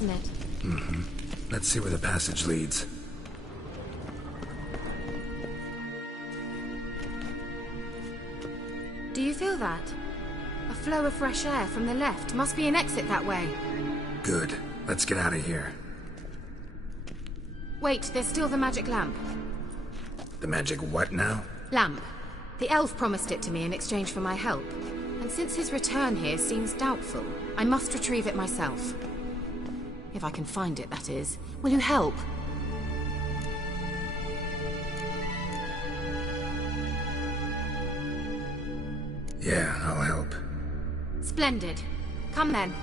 isn't it? Mm-hmm. Let's see where the passage leads. Do you feel that? A flow of fresh air from the left. Must be an exit that way. Good. Let's get out of here. Wait, there's still the magic lamp. The magic what now? Lamp. The elf promised it to me in exchange for my help. And since his return here seems doubtful, I must retrieve it myself. If I can find it, that is. Will you help? Yeah, I'll help. Splendid. Come then.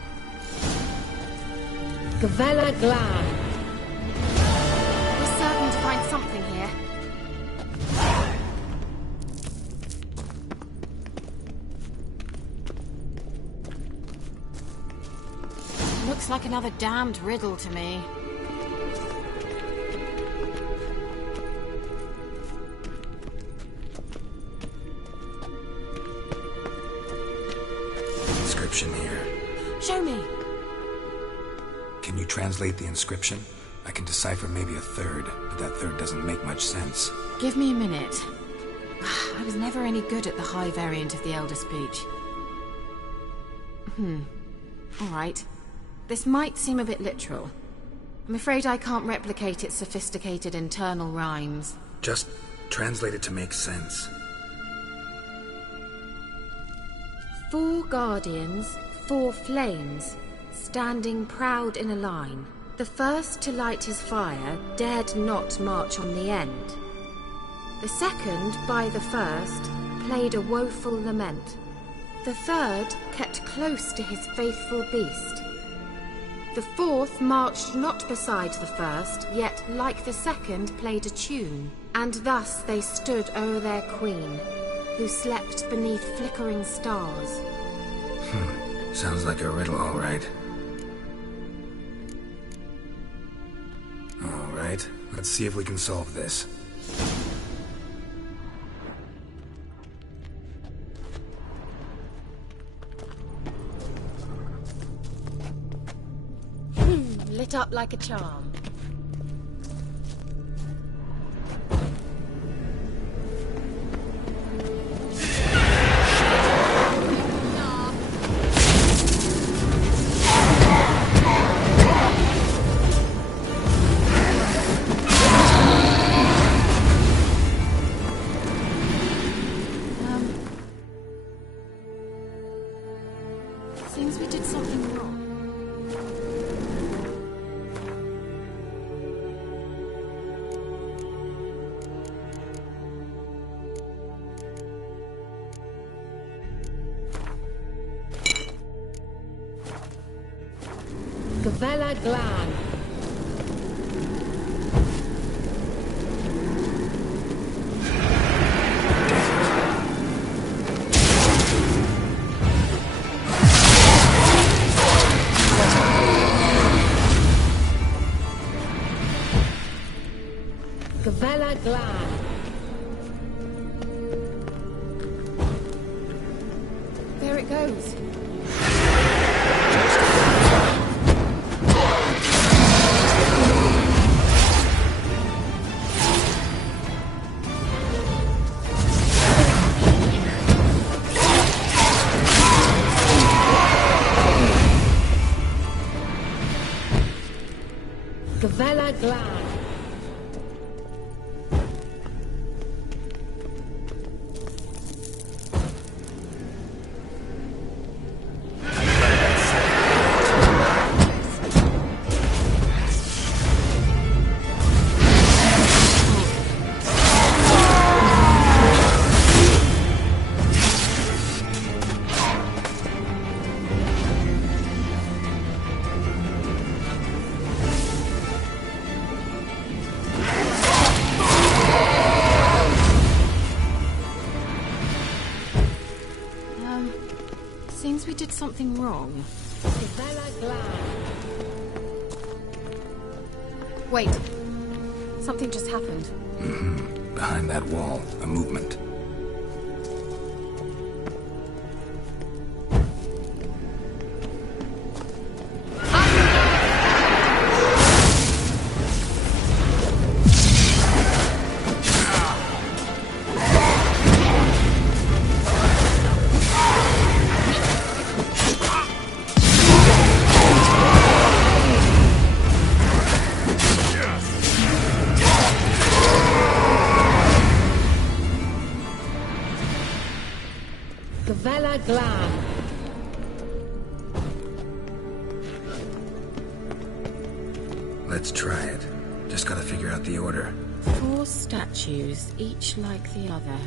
Gavella Glan. We're certain to find something here. Looks like another damned riddle to me. Inscription here. Show me. Can you translate the inscription? I can decipher maybe a third, but that third doesn't make much sense. Give me a minute. I was never any good at the high variant of the Elder Speech. All right. This might seem a bit literal. I'm afraid I can't replicate its sophisticated internal rhymes. Just translate it to make sense. 4 guardians, 4 flames, standing proud in a line. The first to light his fire dared not march on the end. The second, by the first, played a woeful lament. The third kept close to his faithful beast. The fourth marched not beside the first, yet like the second played a tune. And thus they stood o'er their queen, who slept beneath flickering stars. Sounds like a riddle, all right. All right, let's see if we can solve this. Lit up like a charm. Seems we did something wrong. Gavella Glan. Gavella Glan. There it goes. Gavella Glan. Seems we did something wrong. Gavella Glan. Wait. Something just happened. Behind that wall, a movement. glan. Let's try it. Just gotta figure out the order. 4 statues, each like the other.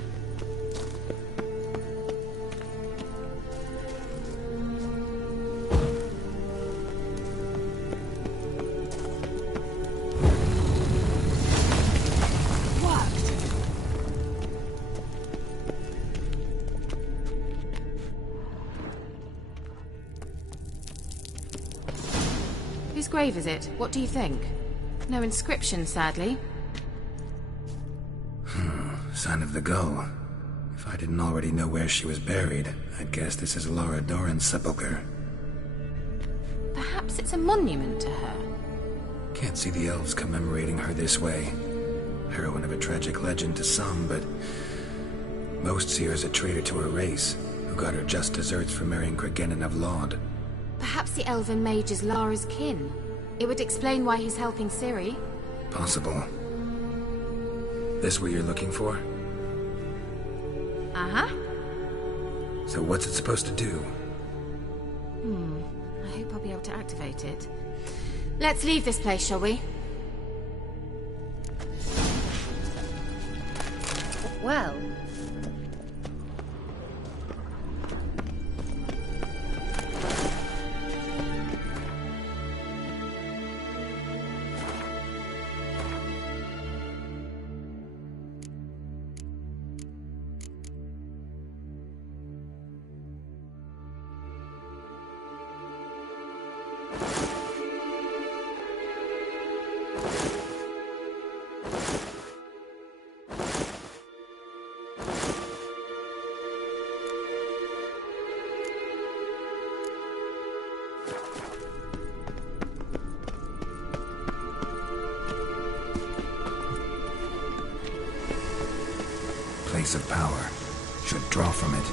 Whose grave is it? What do you think? No inscription, sadly. Sign of the gull. If I didn't already know where she was buried, I'd guess this is Laura Doran's sepulcher. Perhaps it's a monument to her. Can't see the elves commemorating her this way. Heroine of a tragic legend to some, but most see her as a traitor to her race, who got her just desserts for marrying Cregennan of Laud. Perhaps the elven mage is Lara's kin. It would explain why he's helping Ciri. Possible. This what you're looking for? Uh-huh. So what's it supposed to do? I hope I'll be able to activate it. Let's leave this place, shall we? Well, Place of power. Should draw from it.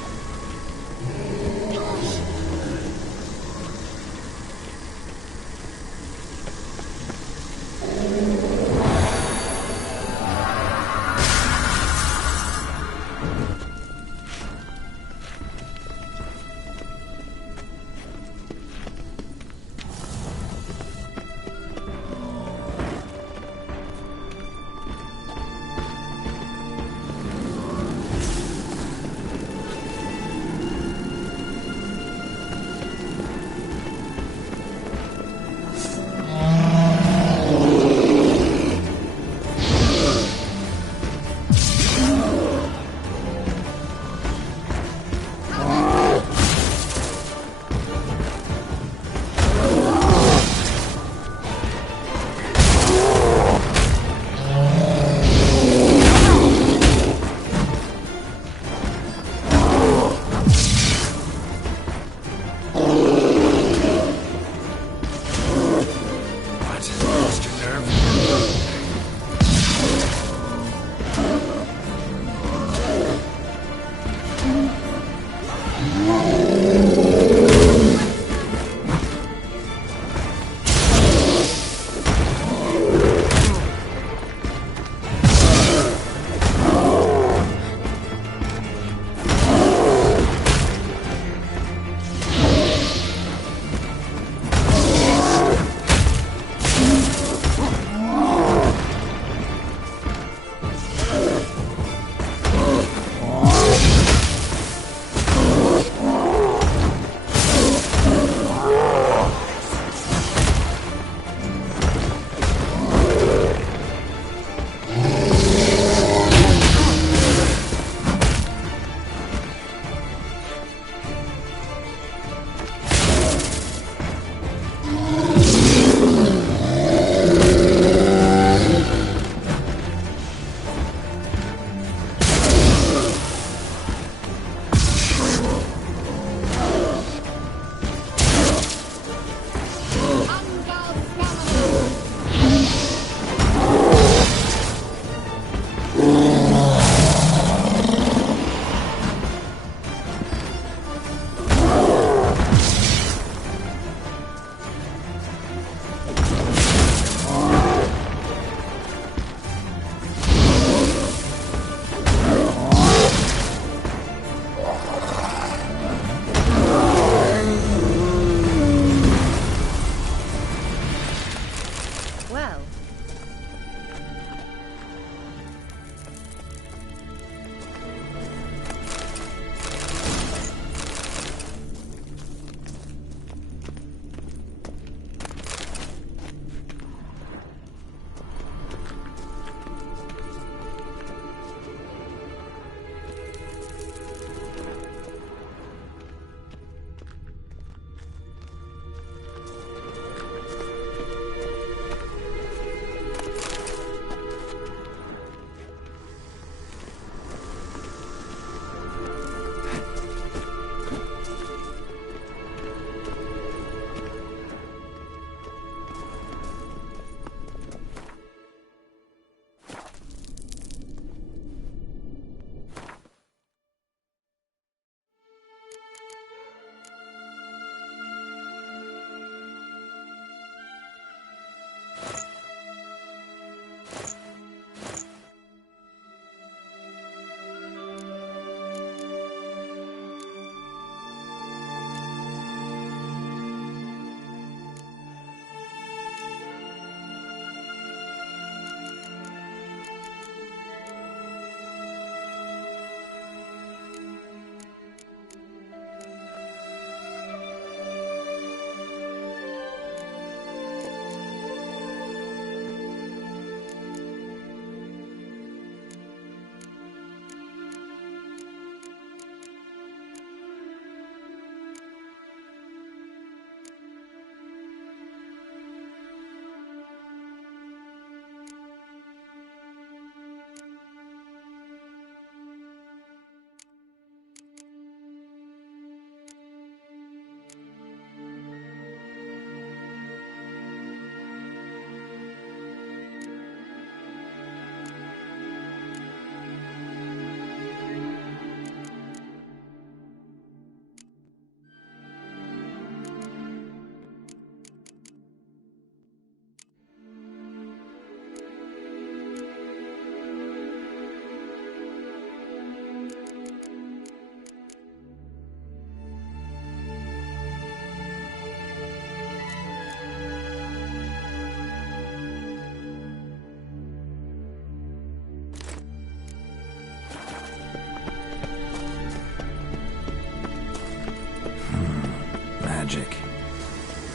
magic.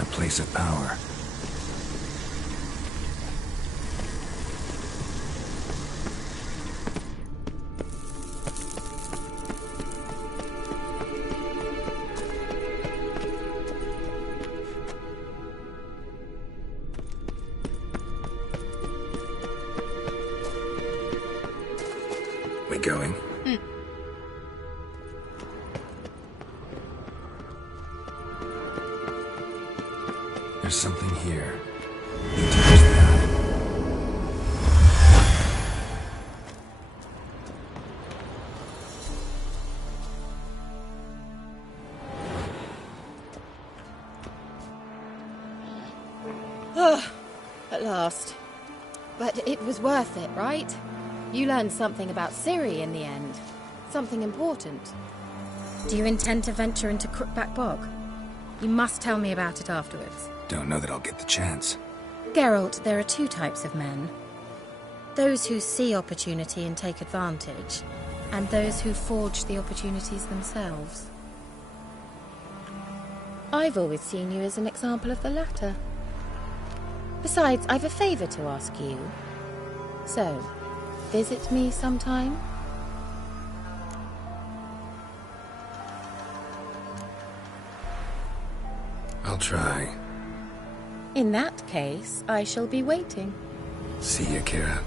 A place of power. We going? There's something here. Need to use that. At last. But it was worth it, right? You learned something about Ciri in the end. Something important. Do you intend to venture into Crookback Bog? You must tell me about it afterwards. Don't know that I'll get the chance. Geralt, there are two types of men. Those who see opportunity and take advantage, and those who forge the opportunities themselves. I've always seen you as an example of the latter. Besides, I've a favour to ask you. So, visit me sometime? I'll try. In that case, I shall be waiting. See you, Kira.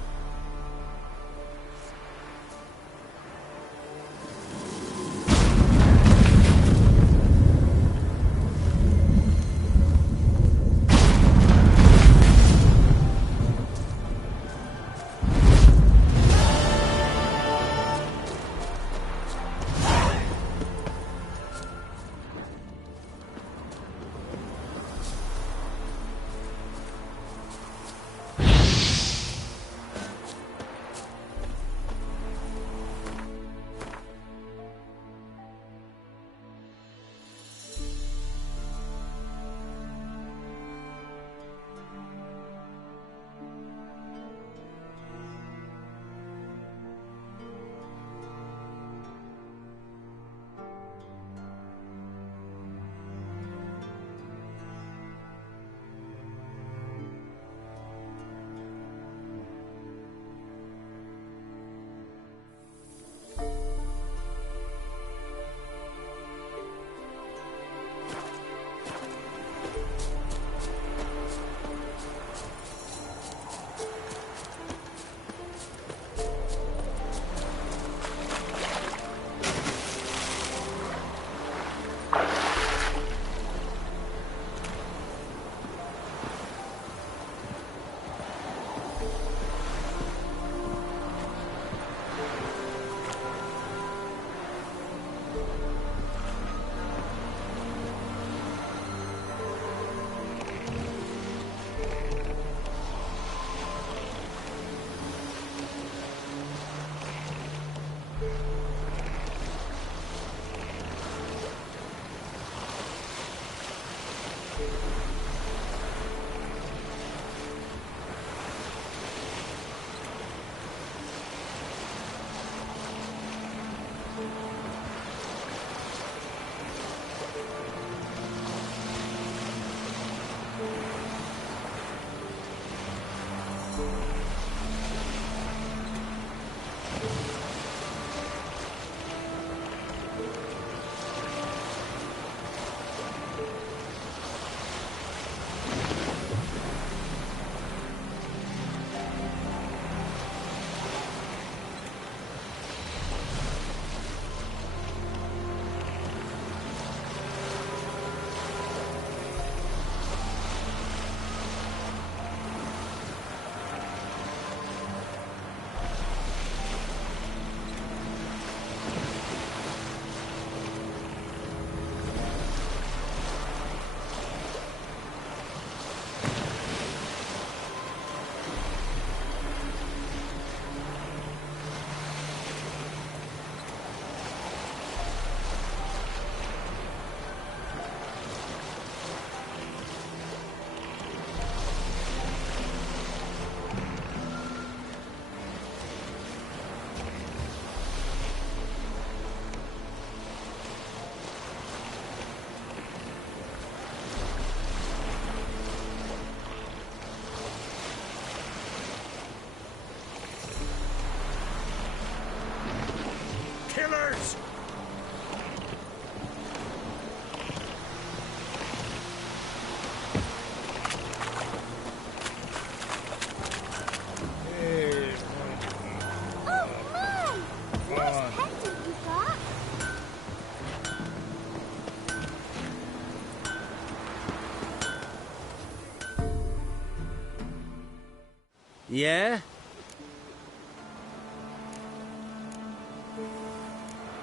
Yeah?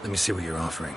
Let me see what you're offering.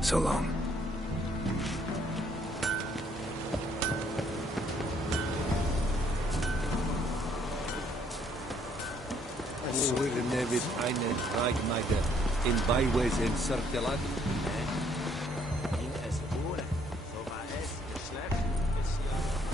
So long. Swirne vid eine Tragmeide in Beiwes in Circulat. In es Ure, so war es geschlecht, bis ja.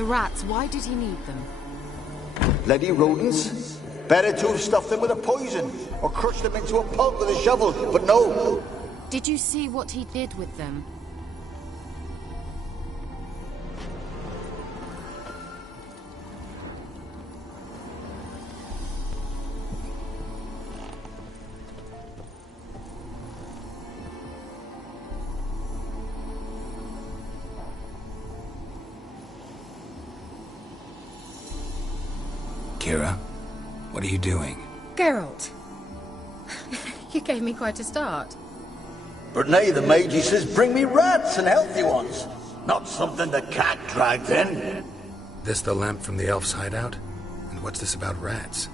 The rats, why did he need them? Bloody rodents. Better to have stuffed them with a poison, or crushed them into a pulp with a shovel, but no. Did you see what he did with them? Kira, what are you doing? Geralt. You gave me quite a start. But now the Magi says bring me rats and healthy ones. Not something the cat dragged in. This the lamp from the elf's hideout? And what's this about rats?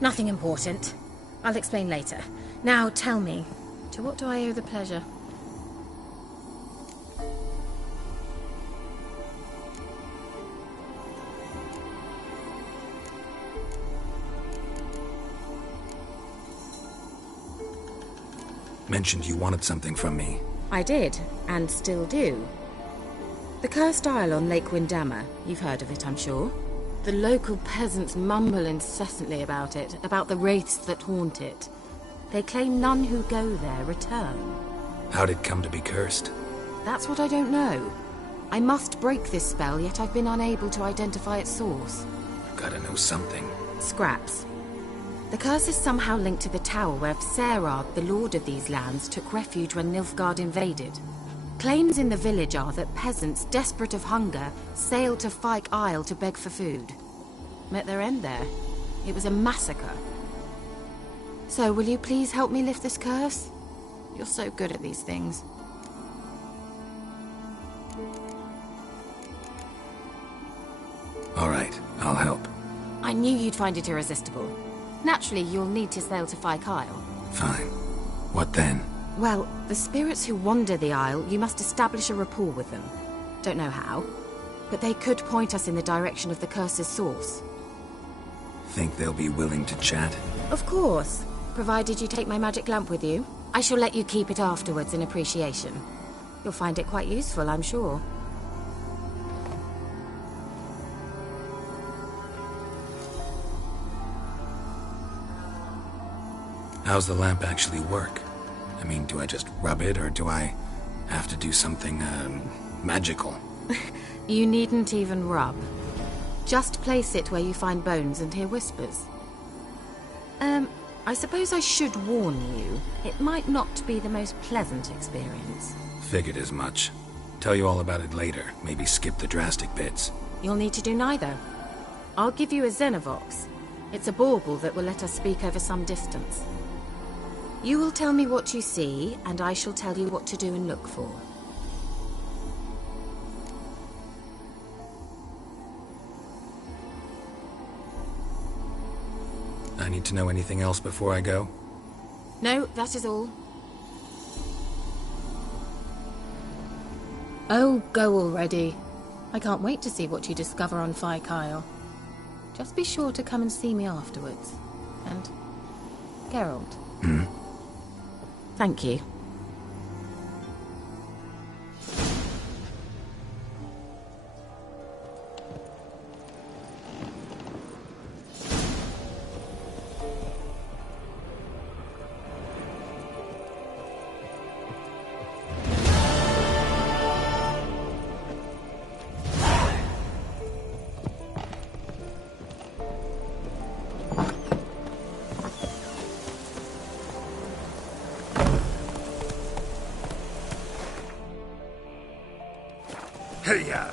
Nothing important. I'll explain later. Now tell me, to what do I owe the pleasure? Mentioned you wanted something from me. I did, and still do. The cursed isle on Lake Windammer, you've heard of it, I'm sure. The local peasants mumble incessantly about it, about the wraiths that haunt it. They claim none who go there return. How'd it come to be cursed? That's what I don't know. I must break this spell, yet I've been unable to identify its source. Gotta know something. Scraps. The curse is somehow linked to the tower where Serad, the lord of these lands, took refuge when Nilfgaard invaded. Claims in the village are that peasants, desperate of hunger, sailed to Fyke Isle to beg for food. Met their end there. It was a massacre. So, will you please help me lift this curse? You're so good at these things. All right, I'll help. I knew you'd find it irresistible. Naturally, you'll need to sail to Fyke Isle. Fine. What then? Well, the spirits who wander the isle, you must establish a rapport with them. Don't know how, but they could point us in the direction of the curse's source. Think they'll be willing to chat? Of course, provided you take my magic lamp with you. I shall let you keep it afterwards in appreciation. You'll find it quite useful, I'm sure. How's the lamp actually work? I mean, do I just rub it, or do I have to do something, magical? You needn't even rub. Just place it where you find bones and hear whispers. I suppose I should warn you. It might not be the most pleasant experience. Figured as much. Tell you all about it later. Maybe skip the drastic bits. You'll need to do neither. I'll give you a Xenovox. It's a bauble that will let us speak over some distance. You will tell me what you see, and I shall tell you what to do and look for. I need to know anything else before I go? No, that is all. Oh, go already. I can't wait to see what you discover on Fyke Isle. Just be sure to come and see me afterwards. And... Geralt. Hmm? Thank you. Hey-ya!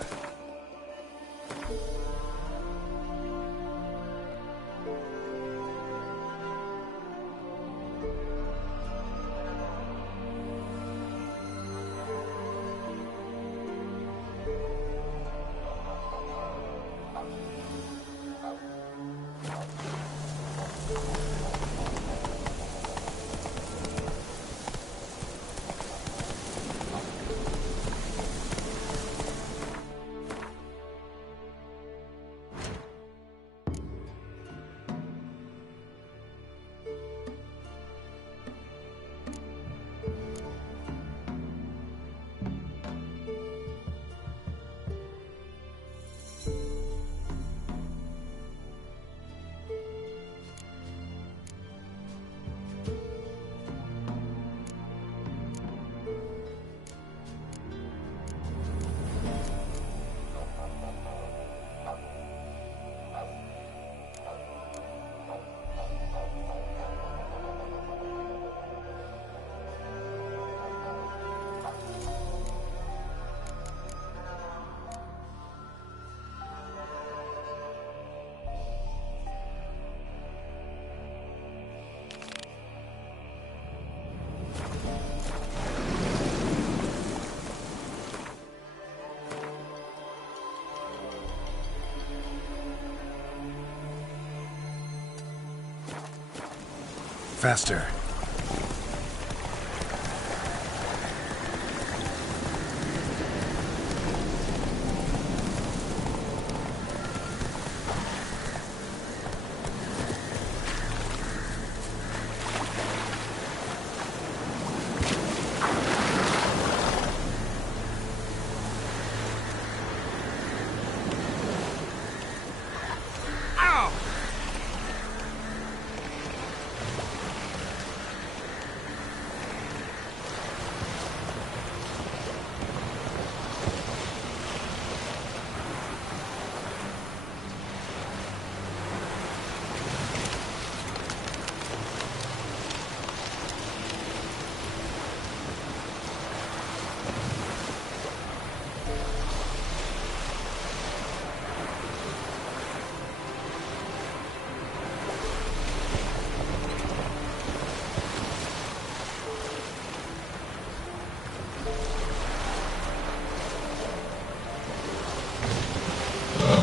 faster.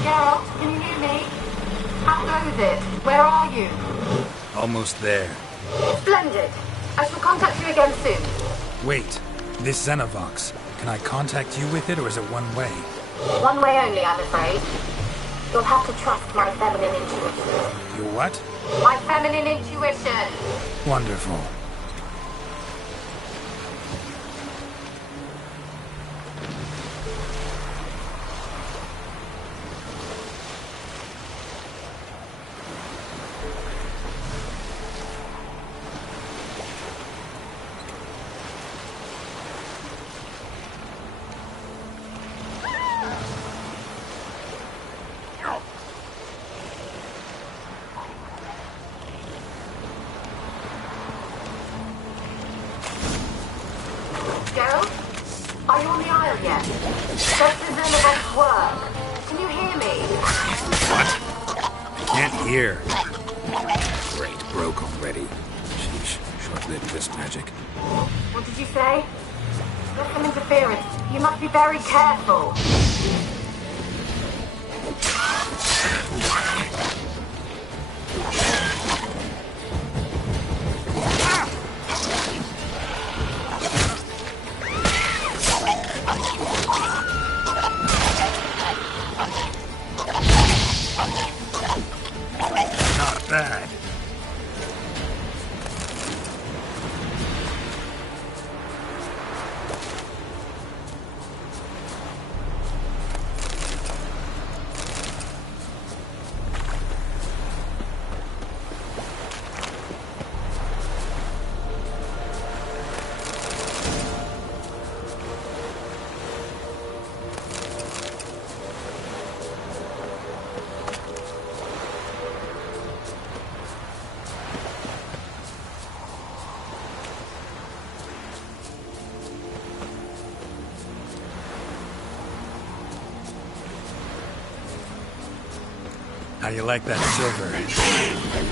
Geralt, can you hear me? How close is it? Where are you? Almost there. Splendid. I shall contact you again soon. Wait, this Xenovox. Can I contact you with it, or is it one way? One way only, I'm afraid. You'll have to trust my feminine intuition. Your what? My feminine intuition! Wonderful. Geralt? Are you on the Isle yet? Does the Xenovox work? Can you hear me? What? I can't hear. Great, broke already. Sheesh, short-lived this magic. What did you say? There's some interference. You must be very careful. Not bad. How you like that silver?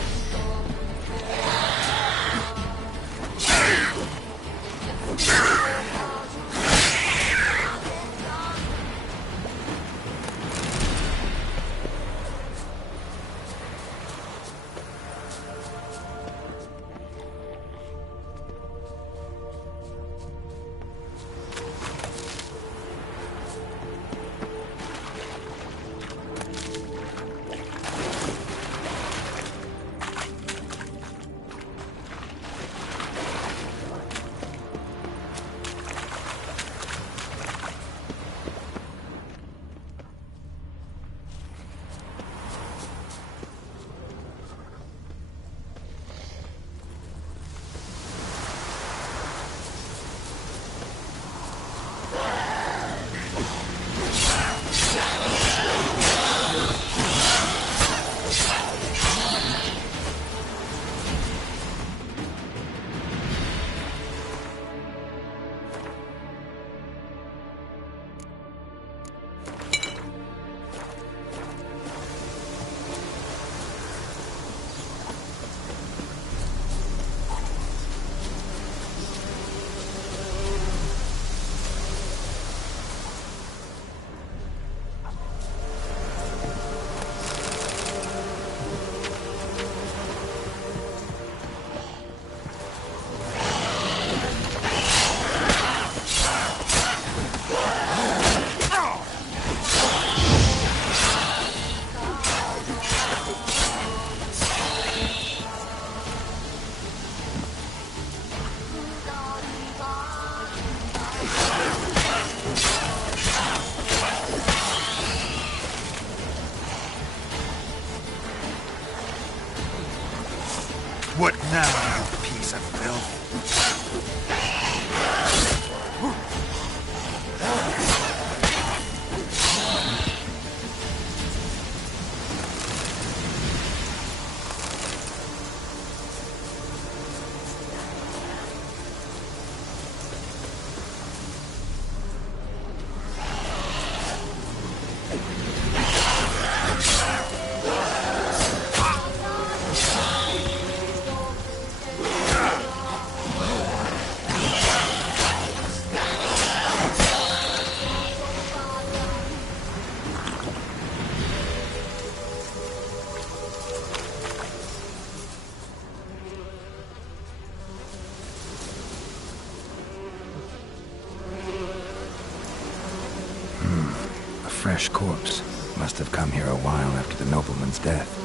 fresh corpse. Must have come here a while after the nobleman's death.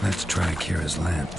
Let's try Kira's lamp.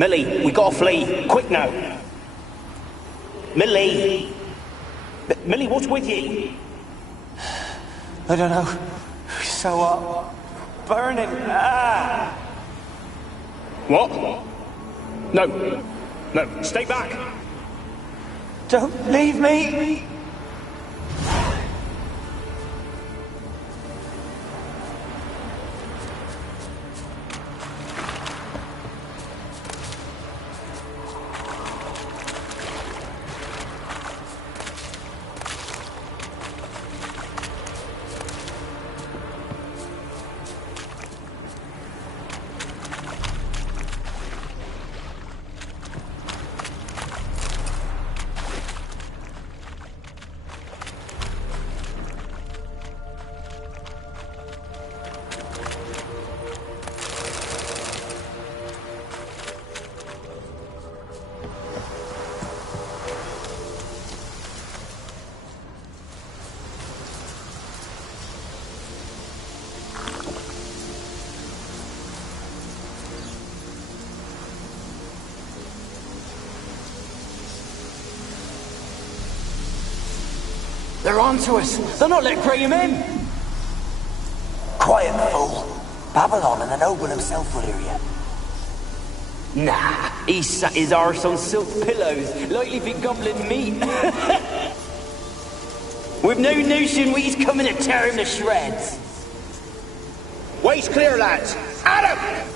Millie, we gotta flee. Quick now. Millie! Millie, what's with you? I don't know. So, burning. Ah! What? No. No, stay back. Don't leave me! They're onto us. They'll not let Graham in. Quiet, fool. Babylon and the noble himself will hear you. Nah, he sat his arse on silk pillows, likely be gobbling meat. We've no notion we's coming to tear him to shreds. Way's clear, lads. At him!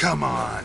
Come on.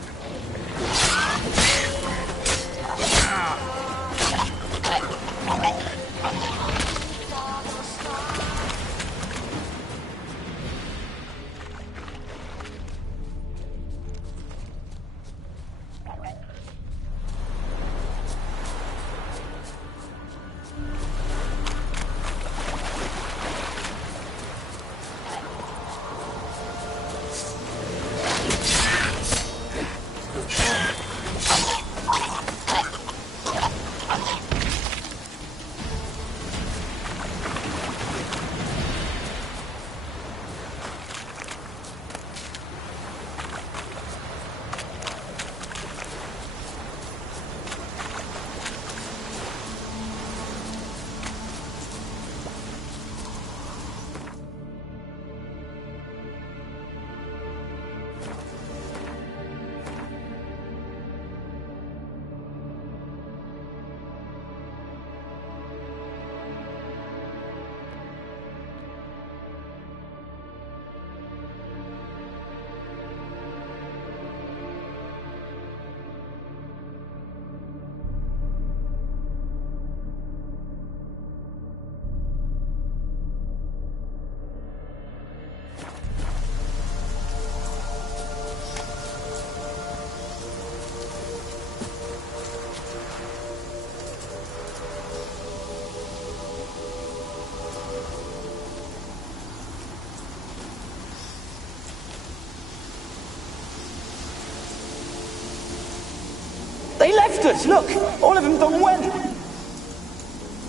They left us, look! All of them done went!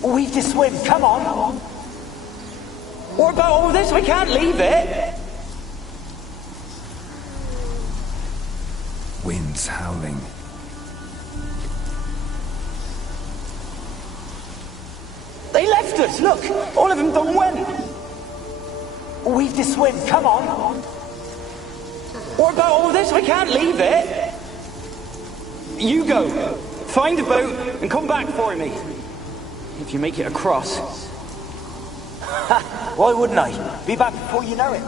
We've to swim, come on! What about all this? We can't leave it! Wind's howling. They left us, look! All of them done went! We've to swim, come on! What about all this? We can't leave it! You go. Find a boat and come back for me. If you make it across. Why wouldn't I? Be back before you know it.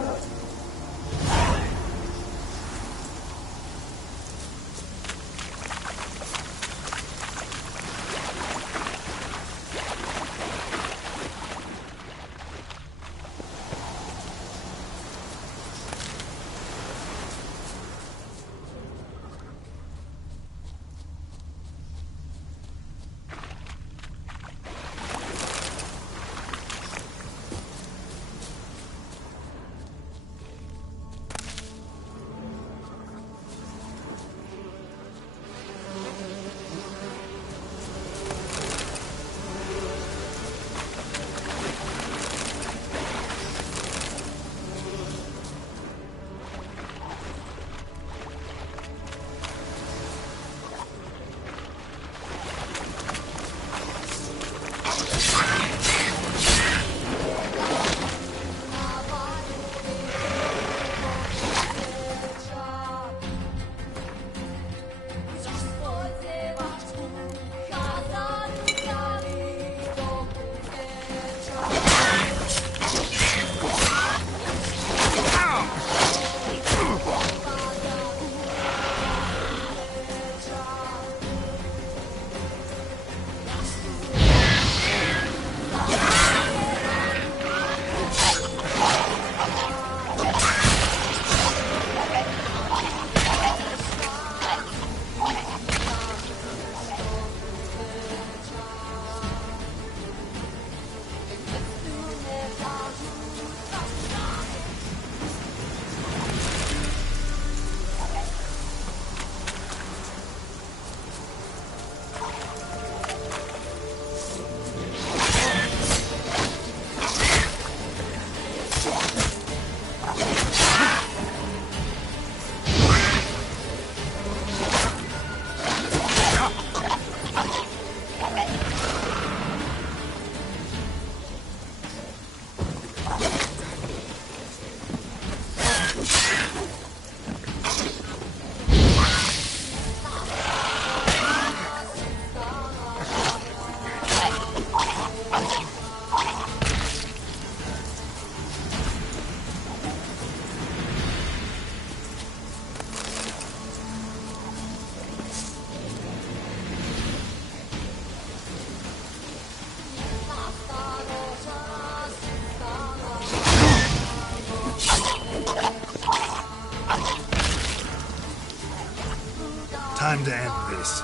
Time to end this.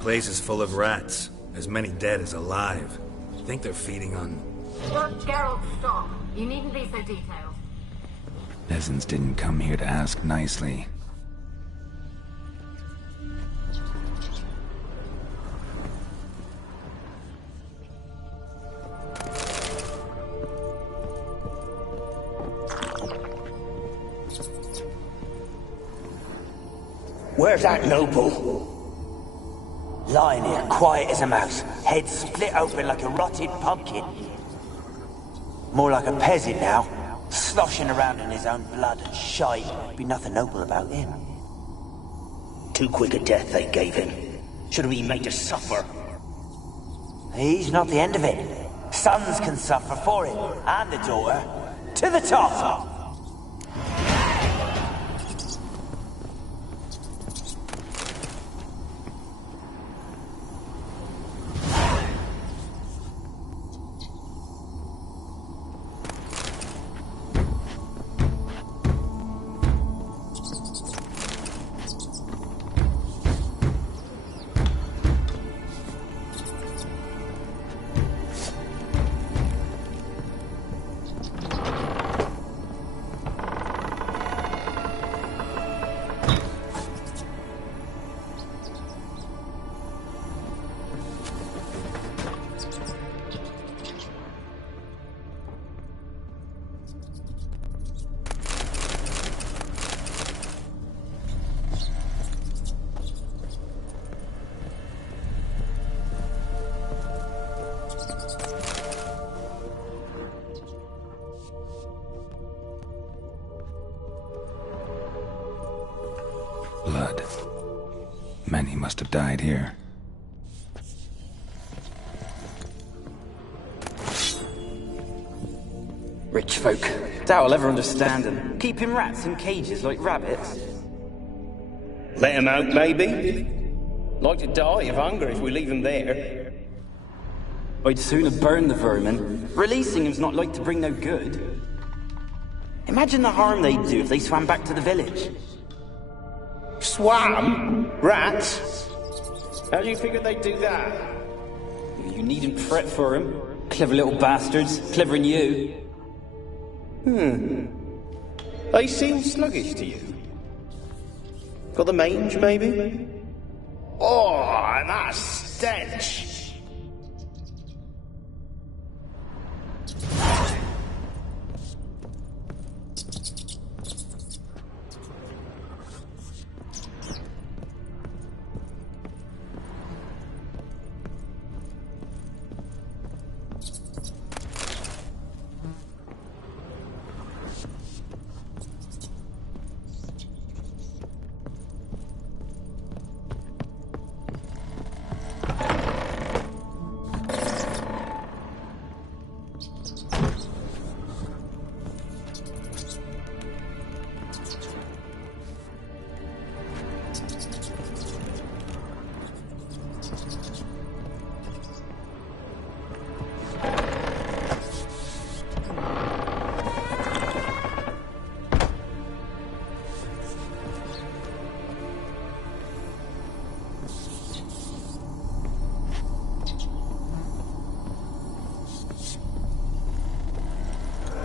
Place is full of rats. As many dead as alive. I think they're feeding on... Geralt, stop. You needn't be so detailed. Peasants didn't come here to ask nicely. Where's that noble? Lying here, quiet as a mouse, head split open like a rotted pumpkin. More like a peasant now, sloshing around in his own blood and shite. Be nothing noble about him. Too quick a death they gave him. Should have been made to suffer. He's not the end of it. Sons can suffer for it, and the daughter. To the top! Blood. Many must have died here. Rich folk. Doubt I'll ever understand them. Keeping rats in cages like rabbits. Let him out, maybe? Like to die of hunger if we leave him there. I'd sooner burn the vermin. Releasing him's not like to bring no good. Imagine the harm they'd do if they swam back to the village. Swam? Rats? How do you figure they'd do that? You needn't fret for him. Clever little bastards. Clever than you. They seem sluggish to you. Got the mange, maybe? Oh, and that stench!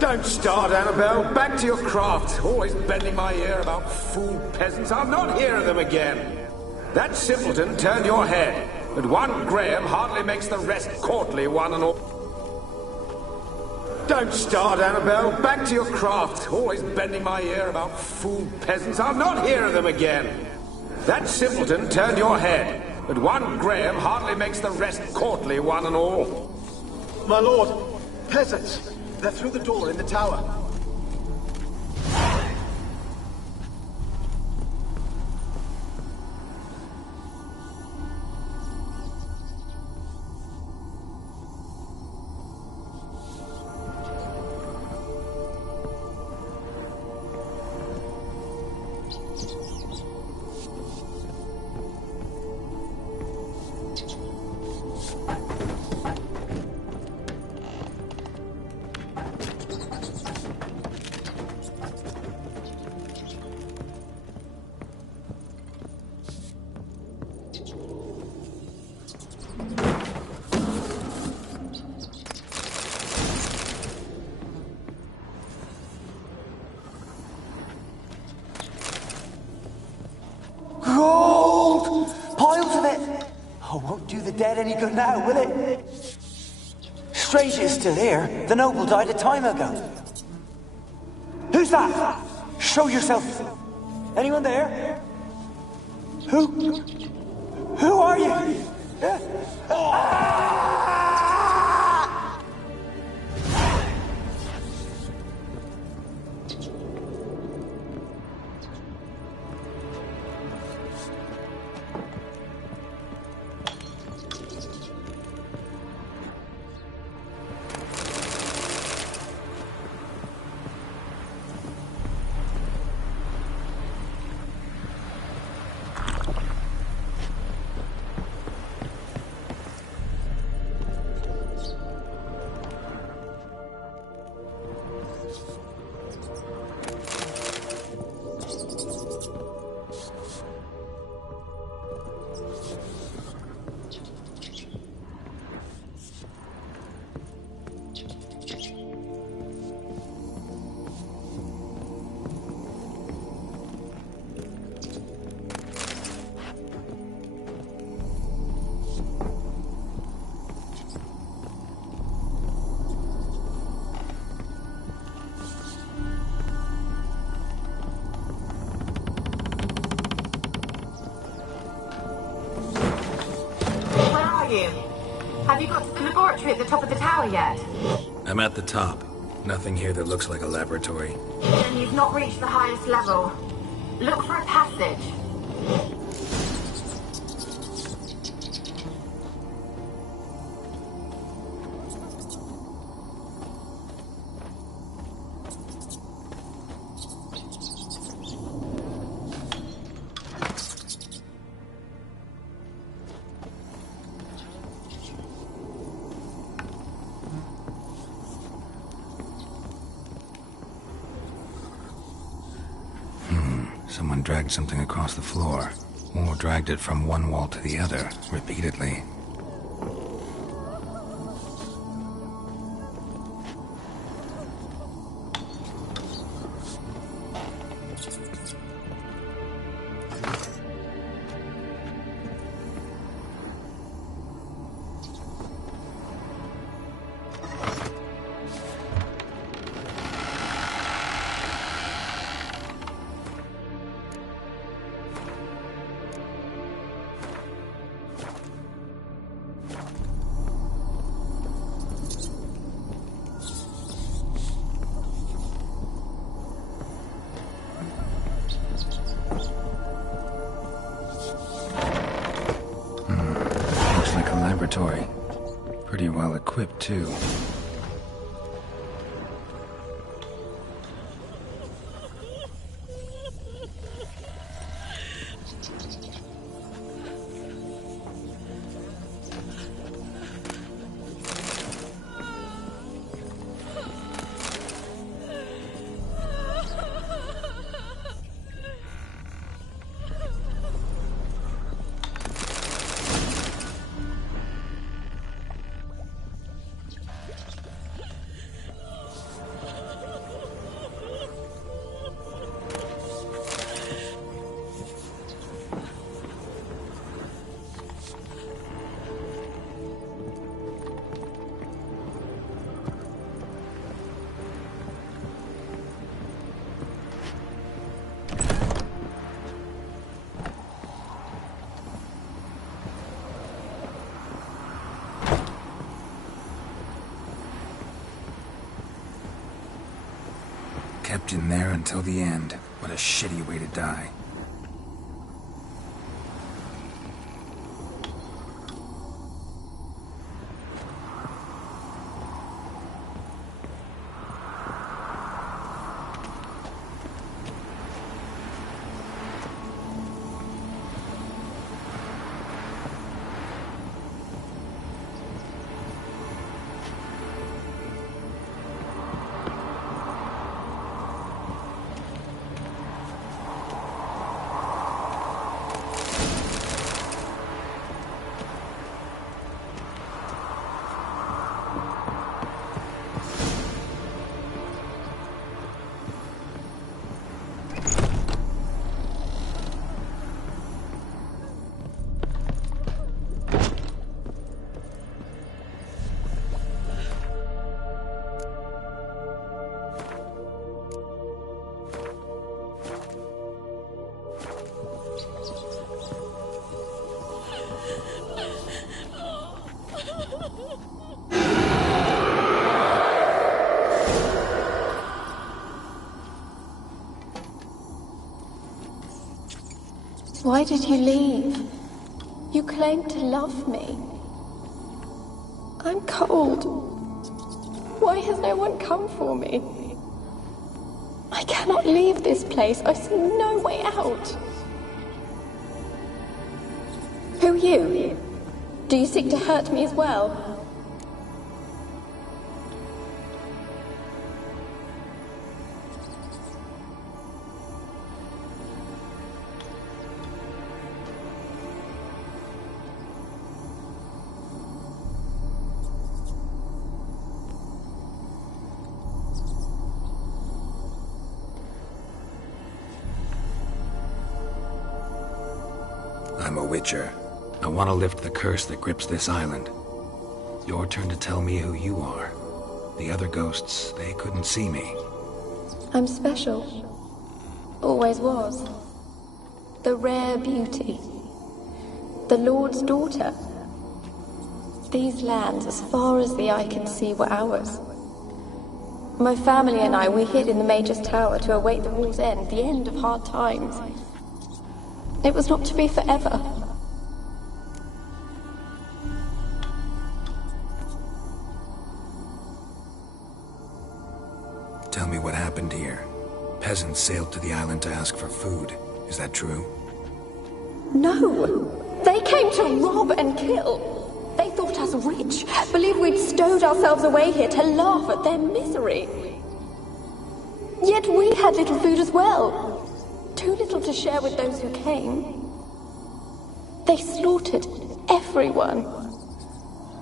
Don't start, Annabelle. Back to your craft. Always bending my ear about fool peasants. I'll not hear of them again. That simpleton turned your head, but one Graham hardly makes the rest courtly one and all. Don't start, Annabelle. Back to your craft. Always bending my ear about fool peasants. I'll not hear of them again. That simpleton turned your head, but one Graham hardly makes the rest courtly one and all. My lord, peasants. They're through the door in the tower. Gold! Piles of it! Oh, won't do the dead any good now, will it? Stranger is still here. The noble died a time ago. Who's that? Show yourself. Anyone there? Who are you? Have you got to the laboratory at the top of the tower yet? I'm at the top. Nothing here that looks like a laboratory. Then you've not reached the highest level. Look for a passage. Someone dragged something across the floor, or dragged it from one wall to the other, repeatedly. Laboratory. Pretty well equipped, too. Kept in there until the end. What a shitty way to die. Why did you leave? You claimed to love me. I'm cold. Why has no one come for me? I cannot leave this place. I see no way out. Who are you? Do you seek to hurt me as well? I'm a witcher. I want to lift the curse that grips this island. Your turn to tell me who you are. The other ghosts, they couldn't see me. I'm special. Always was. The rare beauty. The Lord's daughter. These lands, as far as the eye could see, were ours. My family and I, we hid in the Mage's Tower to await the war's end, the end of hard times. It was not to be forever. Tell me what happened here. Peasants sailed to the island to ask for food. Is that true? No! They came to rob and kill. They thought us rich, believed we'd stowed ourselves away here to laugh at their misery. Yet we had little food as well. Too little to share with those who came. They slaughtered everyone.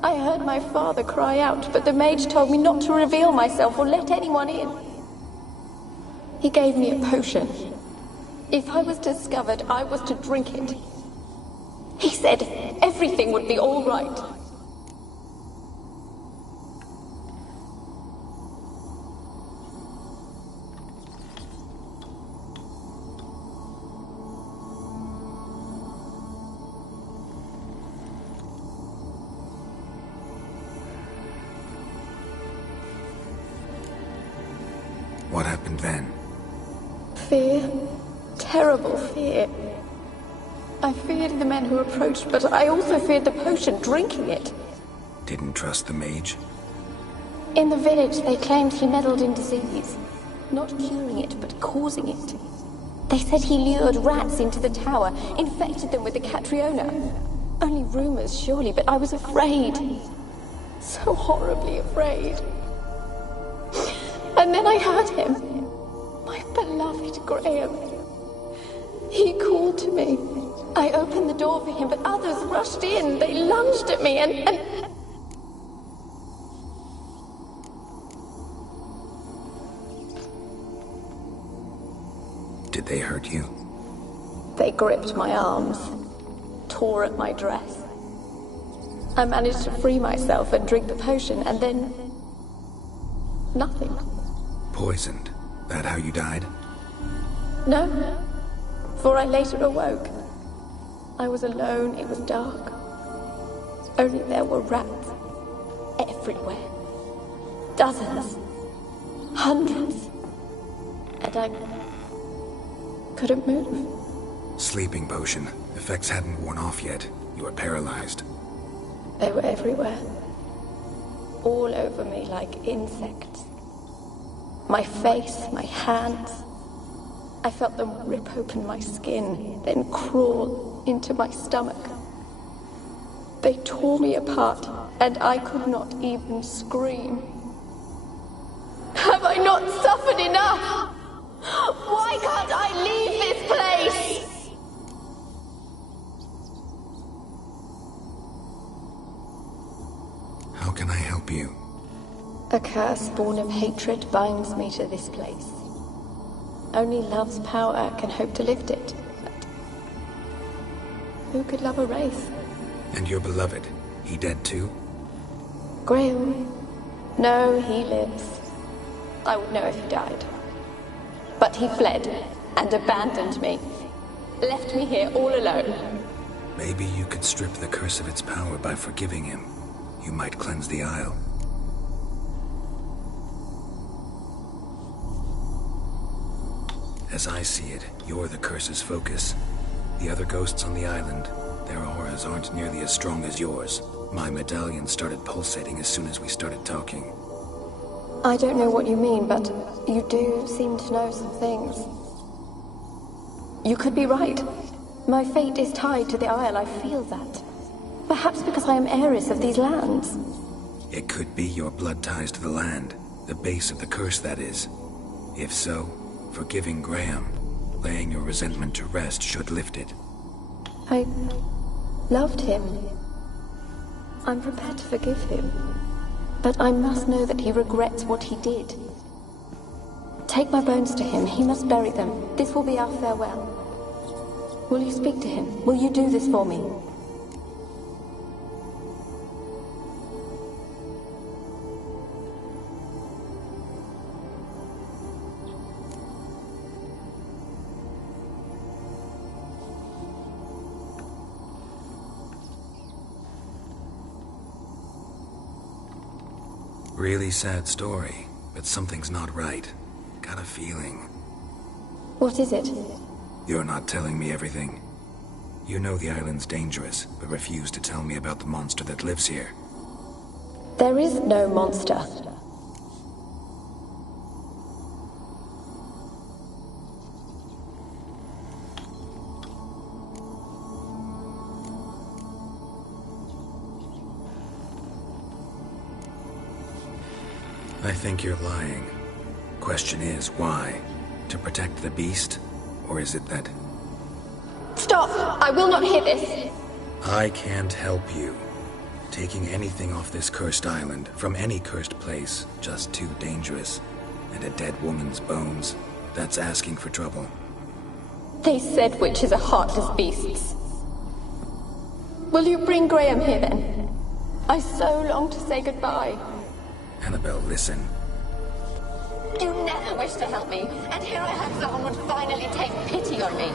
I heard my father cry out, but the mage told me not to reveal myself or let anyone in. He gave me a potion. If I was discovered, I was to drink it. He said everything would be all right. What happened then? Fear. Terrible fear. I feared the men who approached, but I also feared the potion, drinking it. Didn't trust the mage? In the village, they claimed he meddled in disease. Not curing it, but causing it. They said he lured rats into the tower, infected them with the Catriona. Only rumors, surely, but I was afraid. So horribly afraid. And then I heard him. My beloved Graham. He called to me. I opened the door for him, but others rushed in. They lunged at me and... Did they hurt you? They gripped my arms, tore at my dress. I managed to free myself and drink the potion, and then... nothing. Poisoned? That how you died? No, for I later awoke. I was alone, it was dark. Only there were rats. Everywhere. Dozens. Hundreds. and I couldn't move. Sleeping potion. Effects hadn't worn off yet. You were paralyzed. They were everywhere. All over me like insects. My face, my hands. I felt them rip open my skin, then crawl into my stomach. They tore me apart, and I could not even scream. Have I not suffered enough? Why can't I leave this place? How can I help you? A curse born of hatred binds me to this place. Only love's power can hope to lift it. But who could love a wraith? And your beloved, he dead too? Graham? No, he lives. I would know if he died. But he fled and abandoned me. Left me here all alone. Maybe you could strip the curse of its power by forgiving him. You might cleanse the Isle. As I see it, you're the curse's focus. The other ghosts on the island, their auras aren't nearly as strong as yours. My medallion started pulsating as soon as we started talking. I don't know what you mean, but you do seem to know some things. You could be right. My fate is tied to the Isle, I feel that. Perhaps because I am heiress of these lands. It could be your blood ties to the land, the base of the curse, that is. If so, forgiving Graham, laying your resentment to rest should lift it. I loved him. I'm prepared to forgive him. But I must know that he regrets what he did. Take my bones to him. He must bury them. This will be our farewell. Will you speak to him? Will you do this for me? Really sad story, but something's not right. Got a feeling. What is it? You're not telling me everything. You know the island's dangerous, but refuse to tell me about the monster that lives here. There is no monster. I think you're lying. Question is, why? To protect the beast? Or is it that... Stop! I will not hear this! I can't help you. Taking anything off this cursed island, from any cursed place, just too dangerous. And a dead woman's bones, that's asking for trouble. They said witches are heartless beasts. Will you bring Graham here then? I so long to say goodbye. Annabelle, listen. You never wished to help me, and here I have someone would finally take pity on me.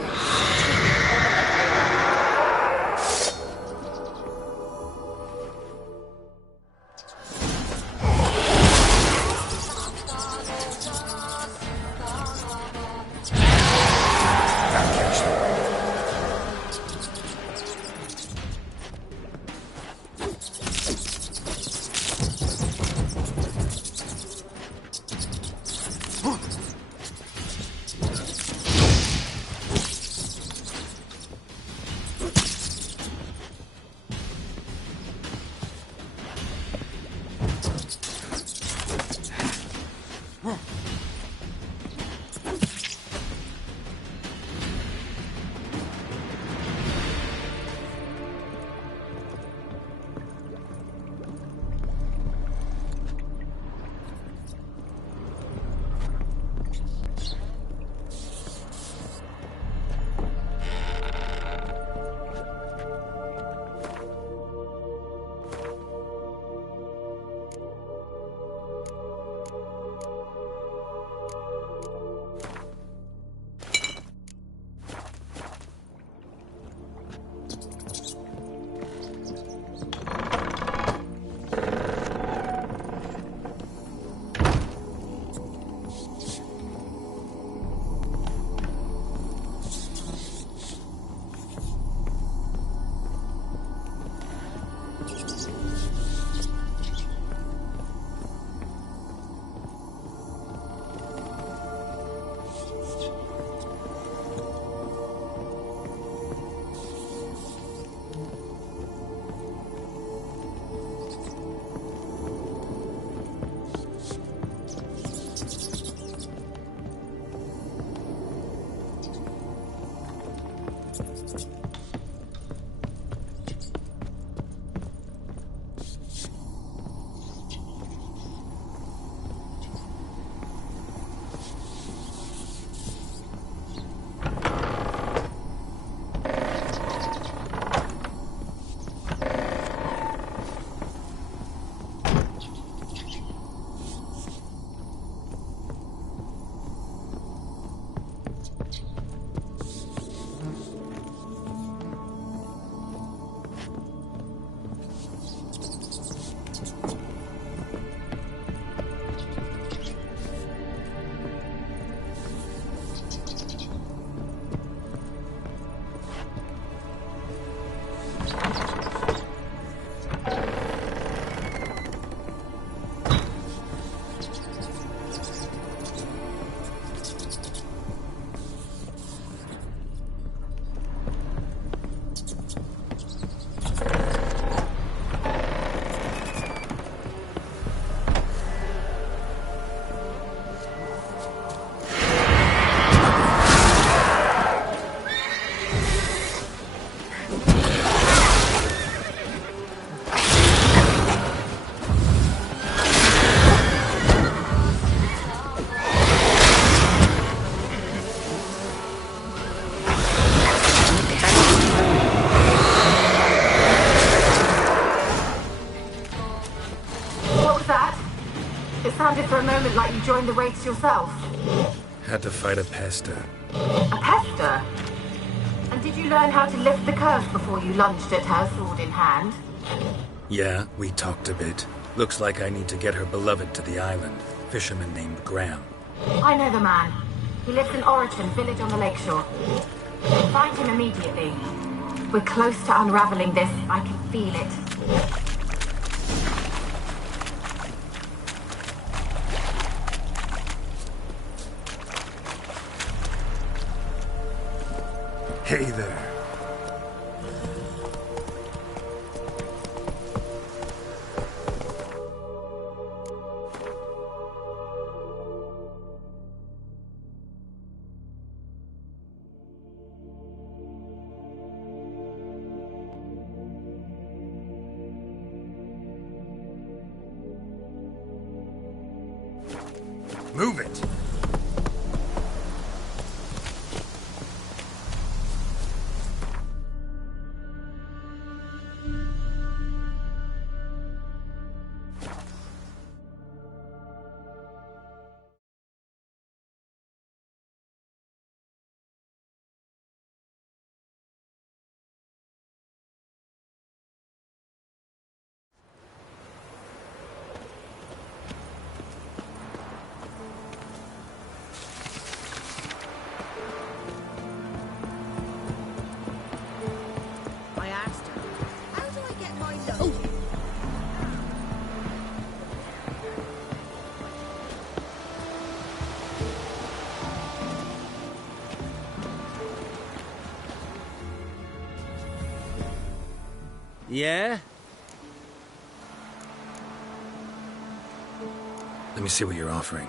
sounded for a moment like you joined the wraiths yourself. Had to fight a pester. A pester? And did you learn how to lift the curse before you lunged at her, sword in hand? Yeah, we talked a bit. Looks like I need to get her beloved to the island. Fisherman named Graham. I know the man. He lives in Origin, village on the lakeshore. Find him immediately. We're close to unraveling this. I can feel it. Hey there. Move it! Yeah? Let me see what you're offering.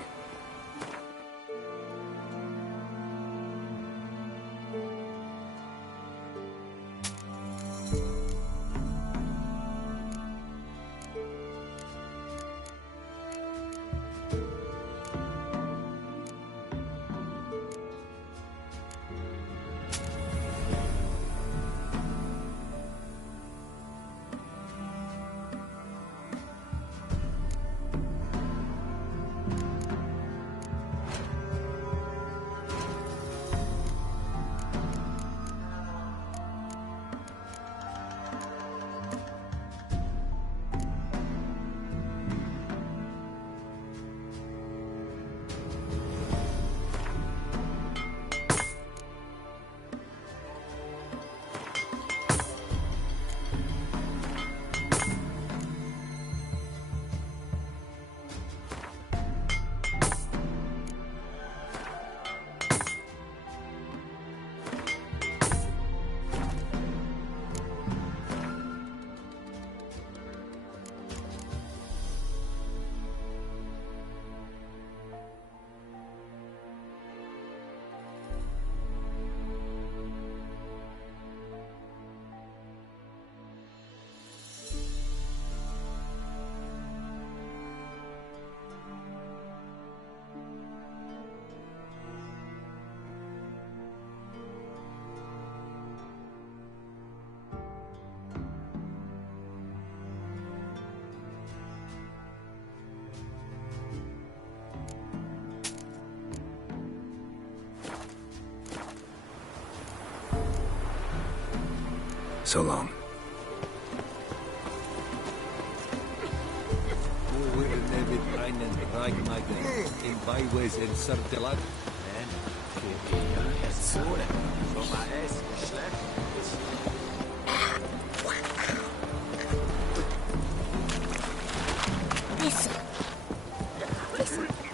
So long.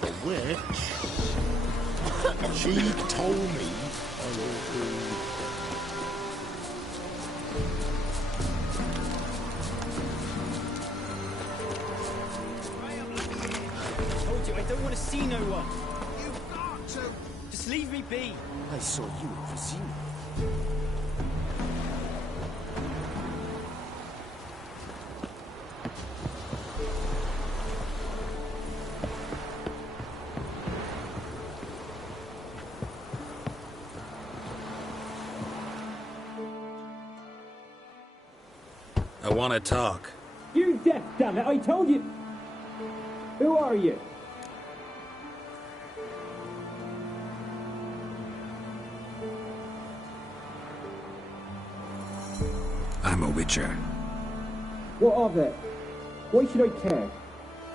The witch? She told me I don't want to see no one. You've got to. Just leave me be. I saw you at Vizina. I want to talk. You deaf, damn it! I told you. Who are you? a witcher. What of it? Why should I care?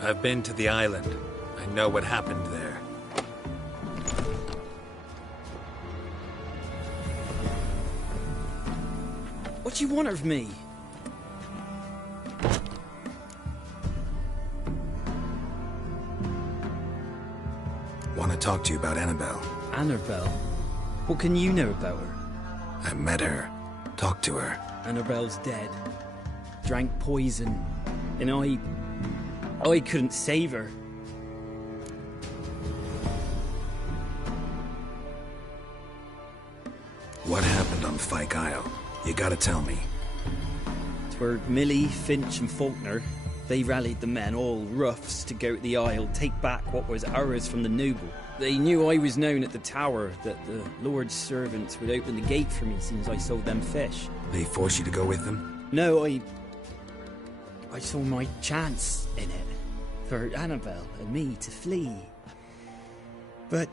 I've been to the island. I know what happened there. What do you want of me? Want to talk to you about Annabelle. Annabelle? What can you know about her? I met her. Talked to her. Annabelle's dead. Drank poison. And I couldn't save her. What happened on Fyke Isle? You gotta tell me. It's where Millie, Finch and Faulkner, they rallied the men, all roughs, to go to the Isle, take back what was ours from the noble. They knew I was known at the tower, that the Lord's servants would open the gate for me as soon as I sold them fish. They forced you to go with them? No, I saw my chance in it, for Annabelle and me to flee. But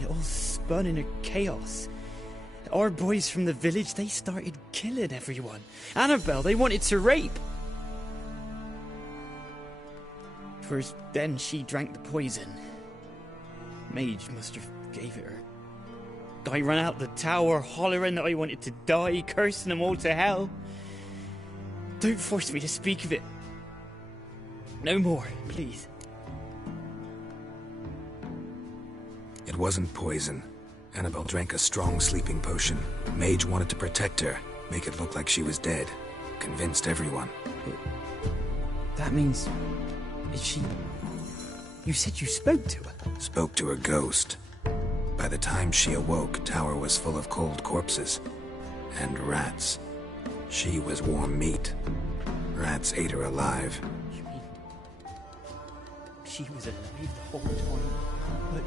it all spun in a chaos. Our boys from the village, they started killing everyone. Annabelle, they wanted to rape. First, then she drank the poison. Mage must have gave it her. I ran out the tower, hollering that I wanted to die, cursing them all to hell. Don't force me to speak of it. No more, please. It wasn't poison. Annabelle drank a strong sleeping potion. Mage wanted to protect her, make it look like she was dead. Convinced everyone. That means... Is she... You said you spoke to her? Spoke to her ghost. By the time she awoke, tower was full of cold corpses. And rats. She was warm meat. Rats ate her alive. You mean... She was alive the whole time? But...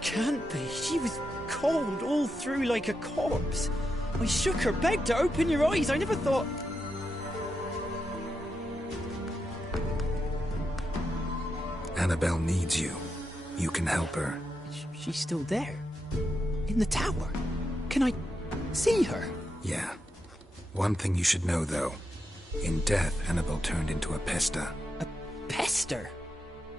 Can't be. She was cold all through like a corpse. I shook her, begged her, open your eyes. I never thought... Annabelle needs you. You can help her. She's still there? In the tower? Can I see her? Yeah. One thing you should know, though. In death, Annabelle turned into a pesta. A pester?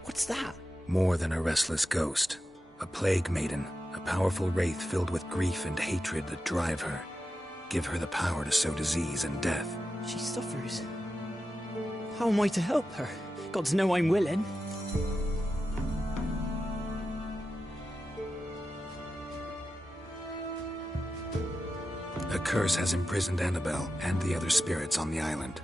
What's that? More than a restless ghost. A plague maiden. A powerful wraith filled with grief and hatred that drive her. Give her the power to sow disease and death. She suffers. How am I to help her? Gods know I'm willing. A curse has imprisoned Annabelle and the other spirits on the island.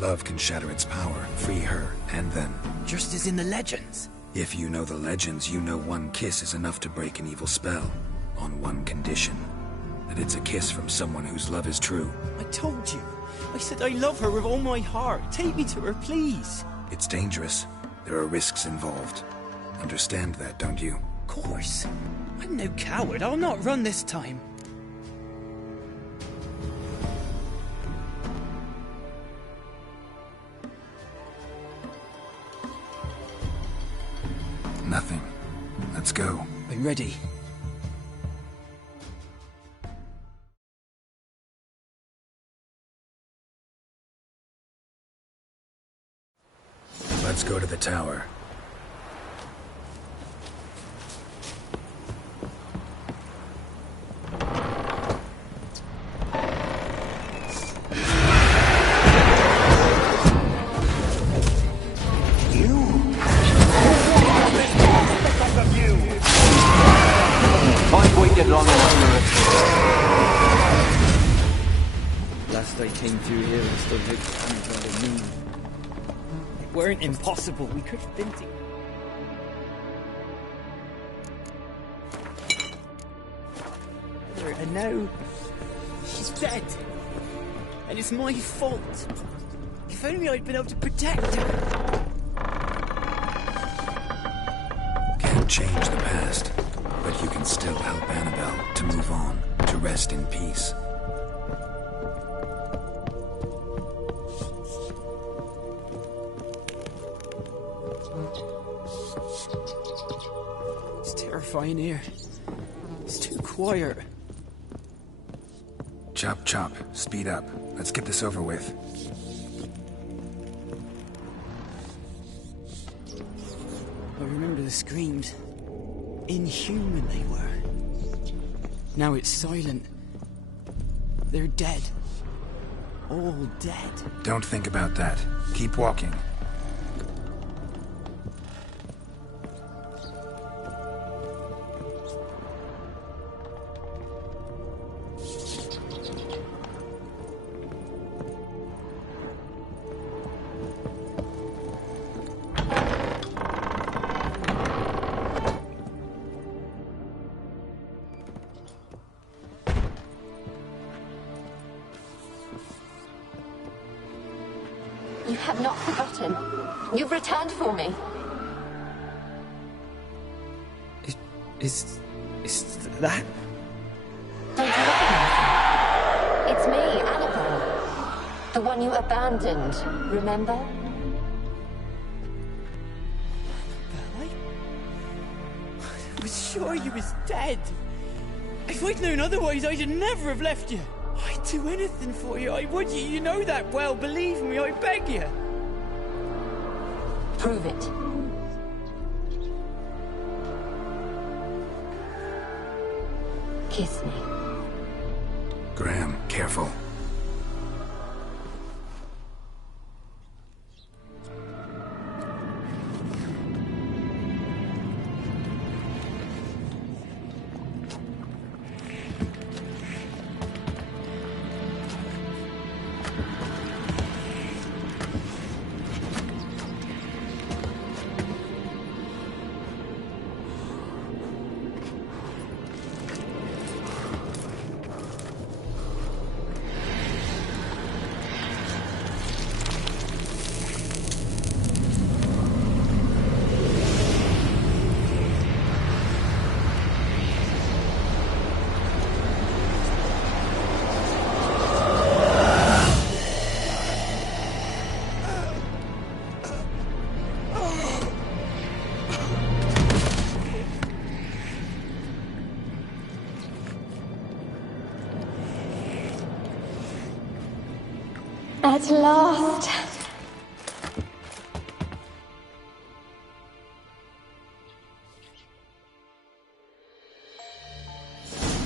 Love can shatter its power, free her and them. Just as in the legends. If you know the legends, you know one kiss is enough to break an evil spell. On one condition. That it's a kiss from someone whose love is true. I told you. I said I love her with all my heart. Take me to her, please. It's dangerous. There are risks involved. Understand that, don't you? Of course. I'm no coward. I'll not run this time. Nothing. Let's go. I'm ready. Let's go to the tower. Last I came through here, I still hoped to find me. It weren't impossible. We could have been together. And now she's dead, and it's my fault. If only I'd been able to protect her. Can't change the past, but you can still help Annabelle to move on, to rest in peace. It's terrifying here. It's too quiet. Chop, chop. Speed up. Let's get this over with. I remember the screams. Inhuman they were. Now it's silent. They're dead. All dead. Don't think about that. Keep walking. You have not forgotten. You've returned for me. Is that? Don't you recognize me? It's me, Annabelle. The one you abandoned, remember? I was sure you was dead. If I'd known otherwise, I'd never have left you. I'd do anything for you, I would. You know that well. Believe me, I beg you. Prove it. Kiss me. Graham, careful. At last.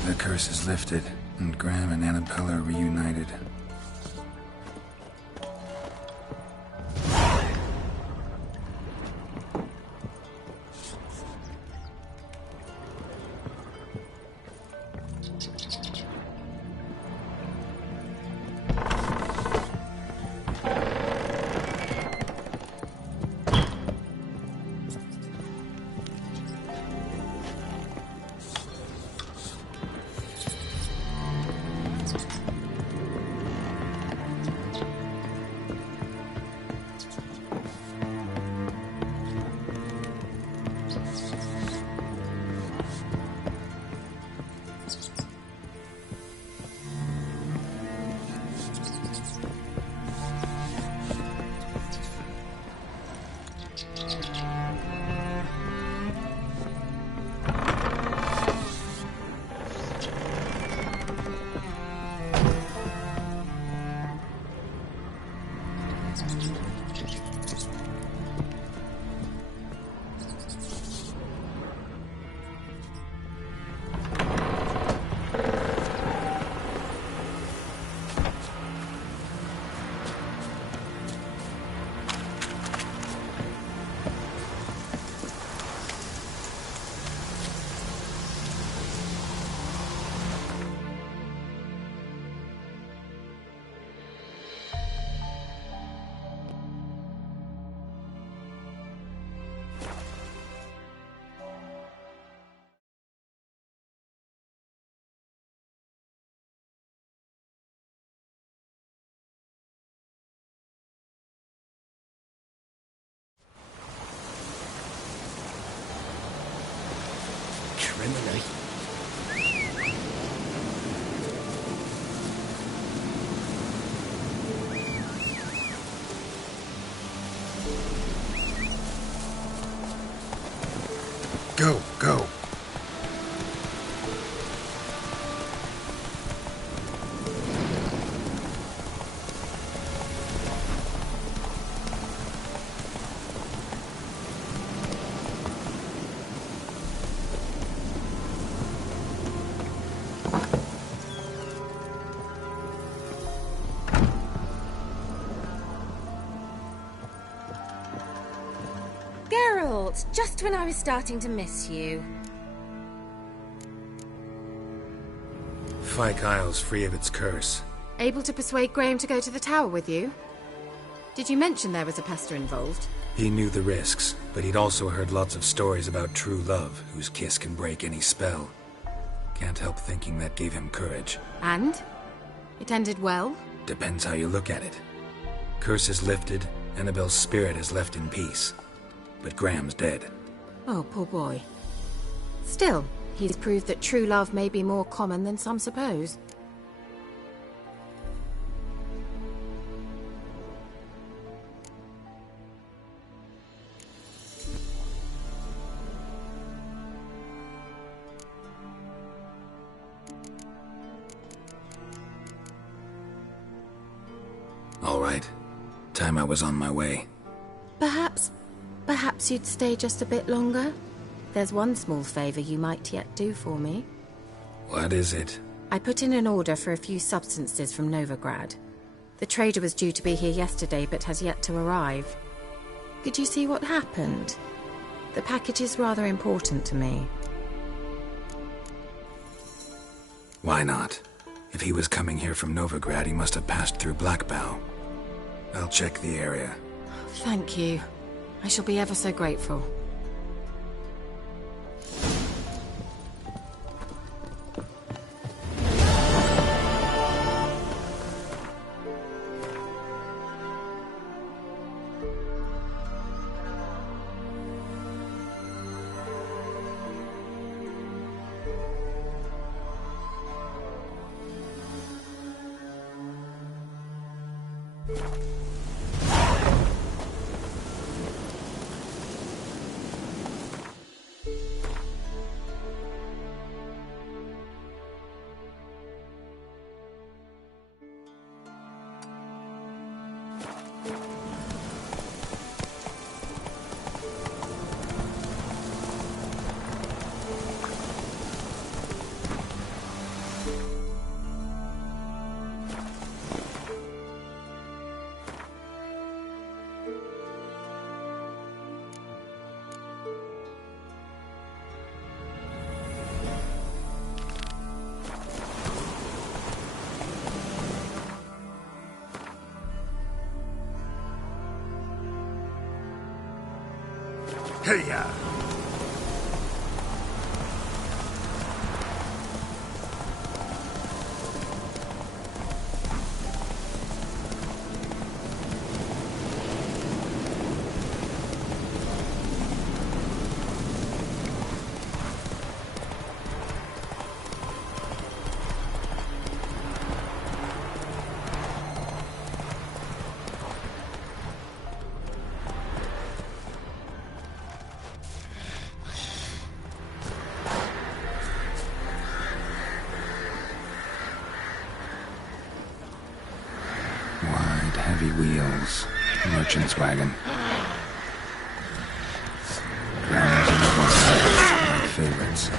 The curse is lifted, and Graham and Annabella are reunited. Criminally. Go, go. out, just when I was starting to miss you. Fyke Isle's free of its curse. Able to persuade Graham to go to the tower with you? Did you mention there was a pester involved? He knew the risks, but he'd also heard lots of stories about true love, whose kiss can break any spell. Can't help thinking that gave him courage. And? It ended well? Depends how you look at it. Curse is lifted, Annabelle's spirit is left in peace. But Graham's dead. Oh, poor boy. Still, he's proved that true love may be more common than some suppose. All right. Time I was on my way. Perhaps you'd stay just a bit longer? There's one small favor you might yet do for me. What is it? I put in an order for a few substances from Novigrad. The trader was due to be here yesterday, but has yet to arrive. Could you see what happened? The package is rather important to me. Why not? If he was coming here from Novigrad, he must have passed through Blackbow. I'll check the area. Thank you. I shall be ever so grateful. Hey-ya! Heavy wheels. Merchant's wagon. Drowners in the water. My favorites.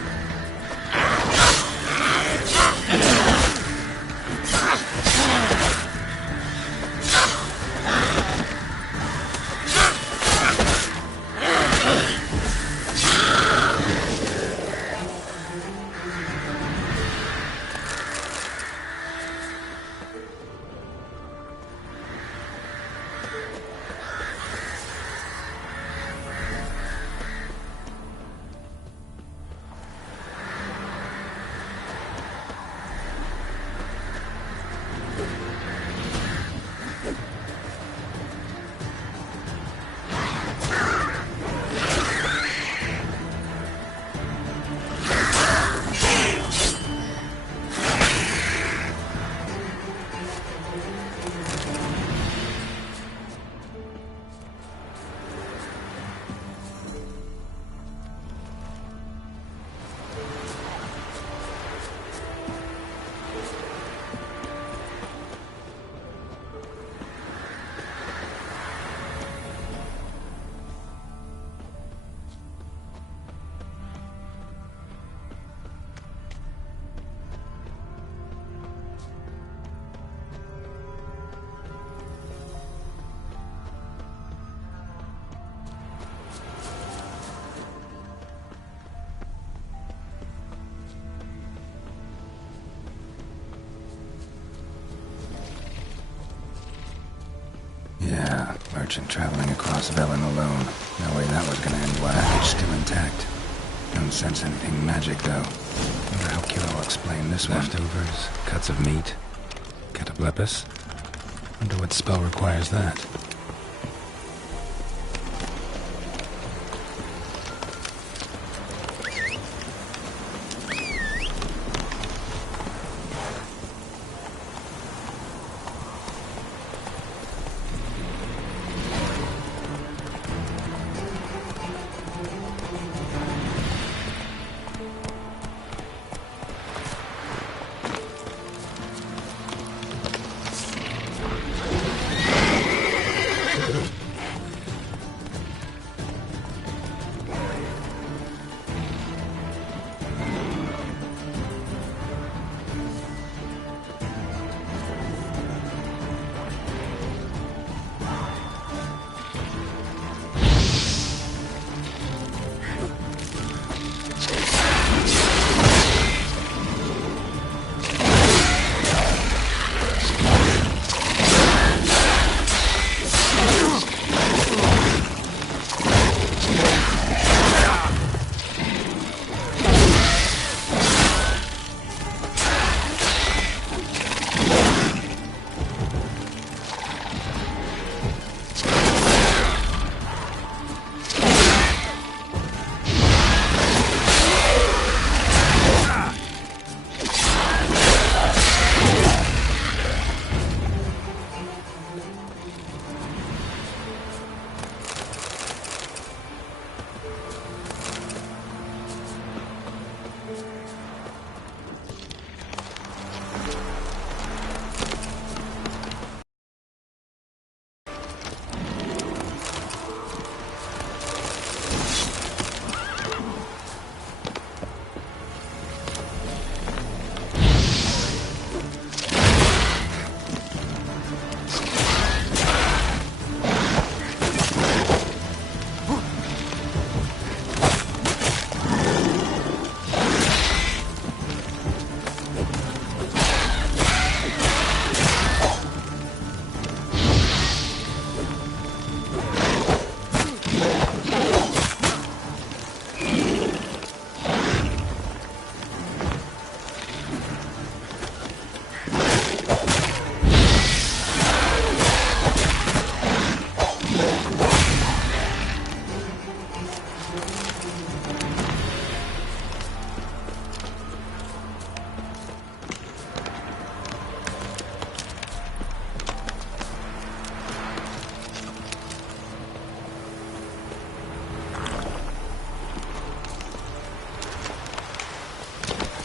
Merchant traveling across Velen alone. No way that was gonna end well. Package still intact. Don't sense anything magic, though. Wonder how Kilo will explain this one. Leftovers, cuts of meat, cataplepis. Wonder what spell requires that.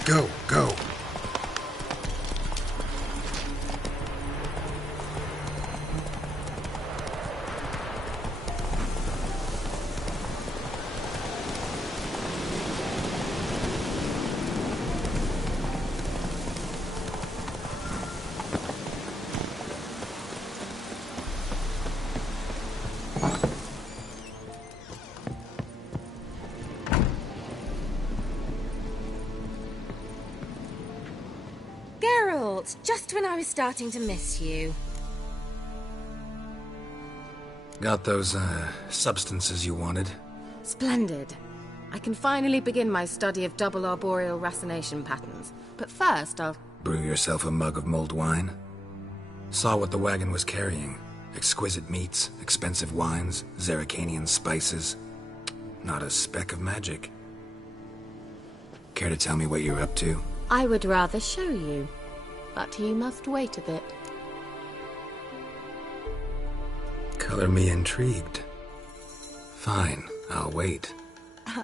Go, go. Just when I was starting to miss you. Got those, substances you wanted? Splendid. I can finally begin my study of double arboreal racination patterns. But first, I'll... Brew yourself a mug of mulled wine? Saw what the wagon was carrying. Exquisite meats, expensive wines, Zerrikanian spices. Not a speck of magic. Care to tell me what you're up to? I would rather show you. But you must wait a bit. Color me intrigued. Fine, I'll wait.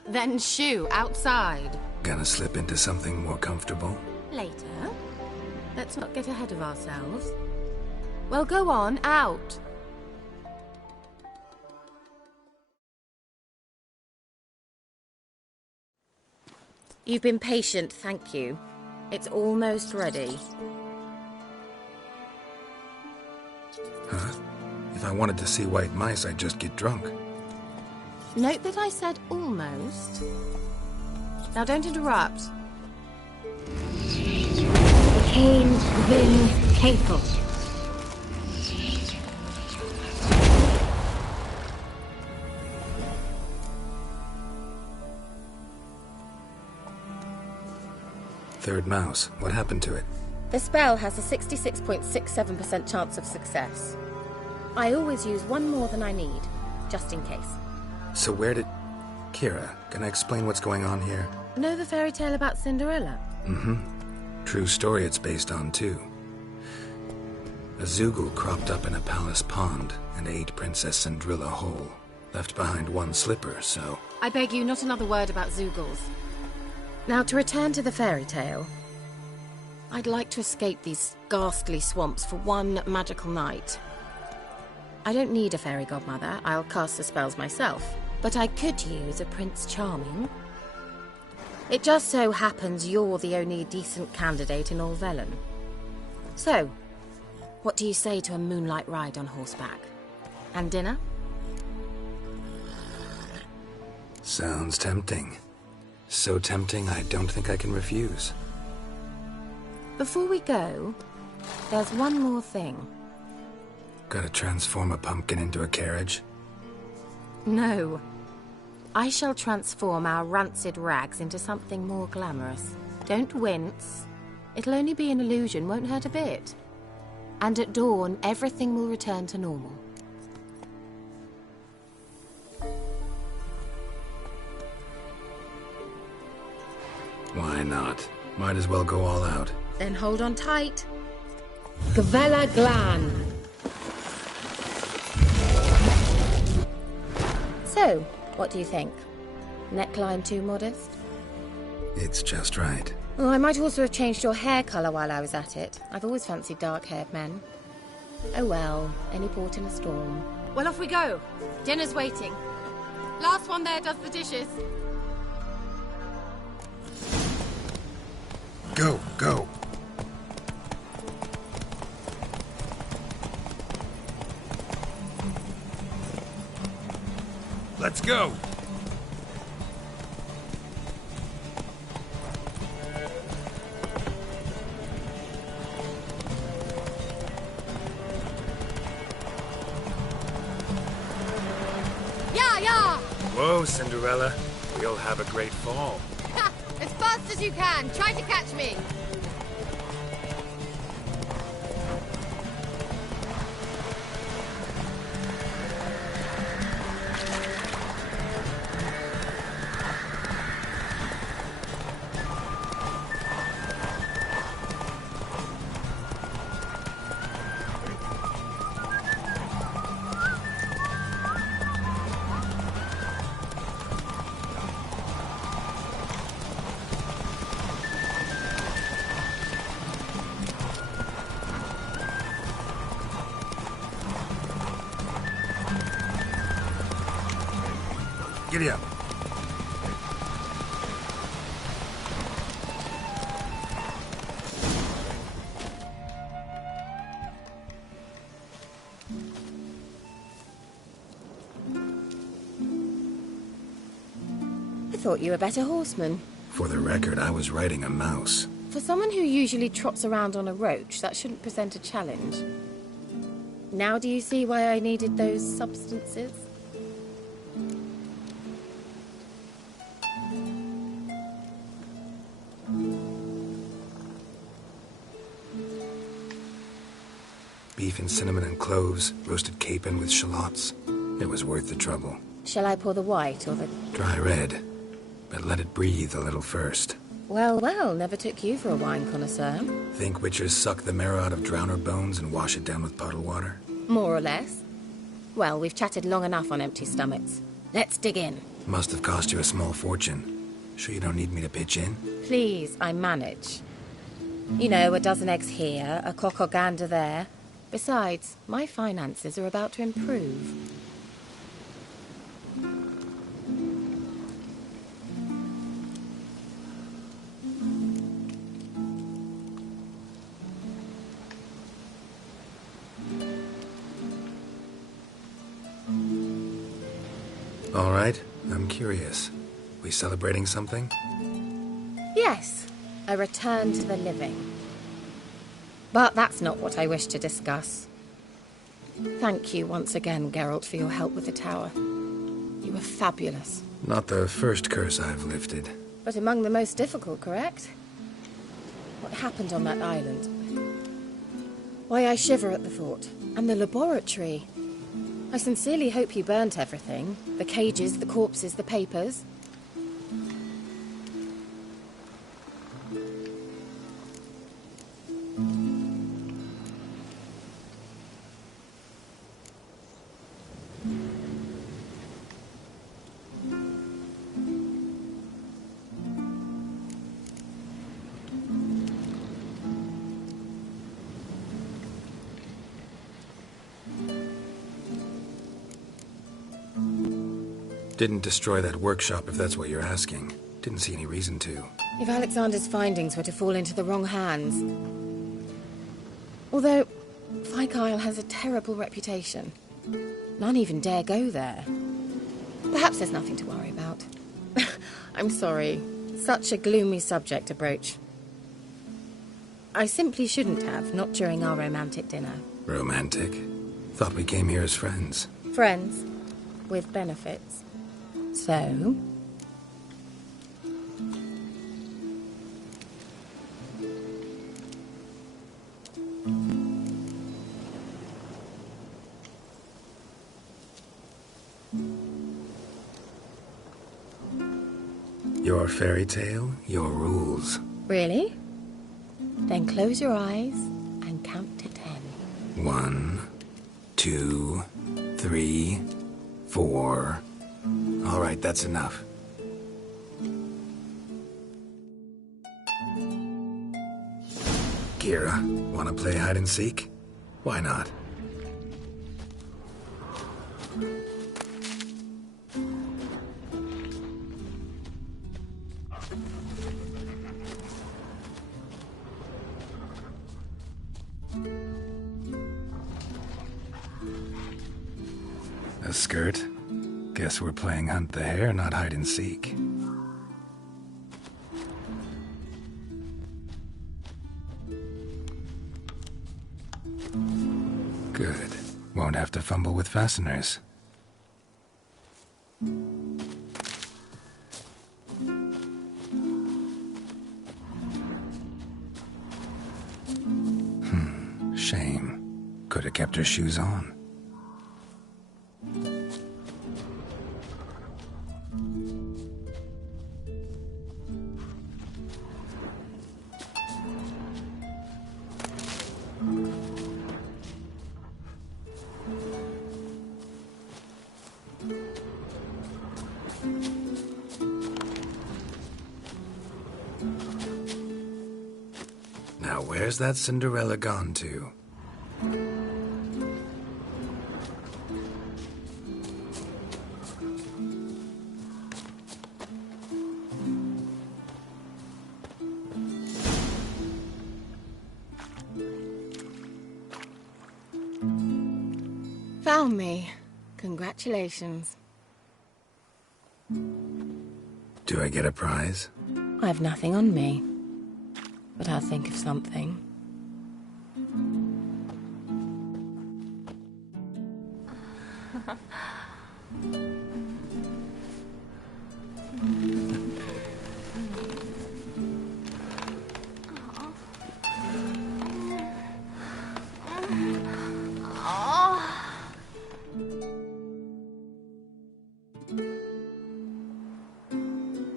Then shoo, outside. Gonna slip into something more comfortable? Later. Let's not get ahead of ourselves. Well, go on, out. You've been patient, thank you. It's almost ready. Huh? If I wanted to see white mice, I'd just get drunk. Note that I said almost. Now don't interrupt. Cain Vin Capel. third mouse. What happened to it? The spell has a 66.67% chance of success. I always use one more than I need, just in case. So where did... Kira, can I explain what's going on here? Know the fairy tale about Cinderella? Mm-hmm. True story it's based on, too. A Zoogle cropped up in a palace pond and ate Princess Cinderella whole. Left behind one slipper, so... I beg you, not another word about Zoogles. Now, to return to the fairy tale, I'd like to escape these ghastly swamps for one magical night. I don't need a fairy godmother, I'll cast the spells myself, but I could use a Prince Charming. It just so happens you're the only decent candidate in all Velen. So, what do you say to a moonlight ride on horseback? And dinner? Sounds tempting. So tempting, I don't think I can refuse. Before we go, there's one more thing. Gotta transform a pumpkin into a carriage? No. I shall transform our rancid rags into something more glamorous. Don't wince. It'll only be an illusion, won't hurt a bit. And at dawn, everything will return to normal. Why not? Might as well go all out. Then hold on tight. Gavella Glan. So, what do you think? Neckline too modest? It's just right. Oh, I might also have changed your hair colour while I was at it. I've always fancied dark-haired men. Oh well, any port in a storm. Well, off we go. Dinner's waiting. Last one there does the dishes. Go, go. Let's go. Yeah! Whoa, Cinderella. We'll have a great fall. As fast as you can. Try to catch me. Giddy up. I thought you were a better horseman. For the record, I was riding a mouse. For someone who usually trots around on a roach, that shouldn't present a challenge. Now do you see why I needed those substances? Beef and cinnamon and cloves, roasted capon with shallots. It was worth the trouble. Shall I pour the white or the... Dry red, but let it breathe a little first. Well, never took you for a wine connoisseur. Think witchers suck the marrow out of drowner bones and wash it down with puddle water? More or less. Well, we've chatted long enough on empty stomachs. Let's dig in. Must have cost you a small fortune. Sure you don't need me to pitch in? Please, I manage. You know, a dozen eggs here, a cock or gander there. Besides, my finances are about to improve. All right, I'm curious. We celebrating something? Yes, a return to the living. But that's not what I wish to discuss. Thank you once again, Geralt, for your help with the tower. You were fabulous. Not the first curse I've lifted. But among the most difficult, correct? What happened on that island? Why I shiver at the thought. And the laboratory. I sincerely hope you burnt everything. The cages, the corpses, the papers. Didn't destroy that workshop, if that's what you're asking. Didn't see any reason to. If Alexander's findings were to fall into the wrong hands... Although, Fyke Isle has a terrible reputation. None even dare go there. Perhaps there's nothing to worry about. I'm sorry. Such a gloomy subject to broach. I simply shouldn't have, not during our romantic dinner. Romantic? Thought we came here as friends. Friends. With benefits. So... Your fairy tale, your rules. Really? Then close your eyes and count to 10. 1, 2, 3, 4... All right, that's enough. Kira, want to play hide and seek? Why not? A skirt? Guess we're playing hunt the hare, not hide and seek. Good. Won't have to fumble with fasteners. Shame. Could have kept her shoes on. Now, where's that Cinderella gone to? Found me. Congratulations. Do I get a prize? I've nothing on me. But I'll think of something.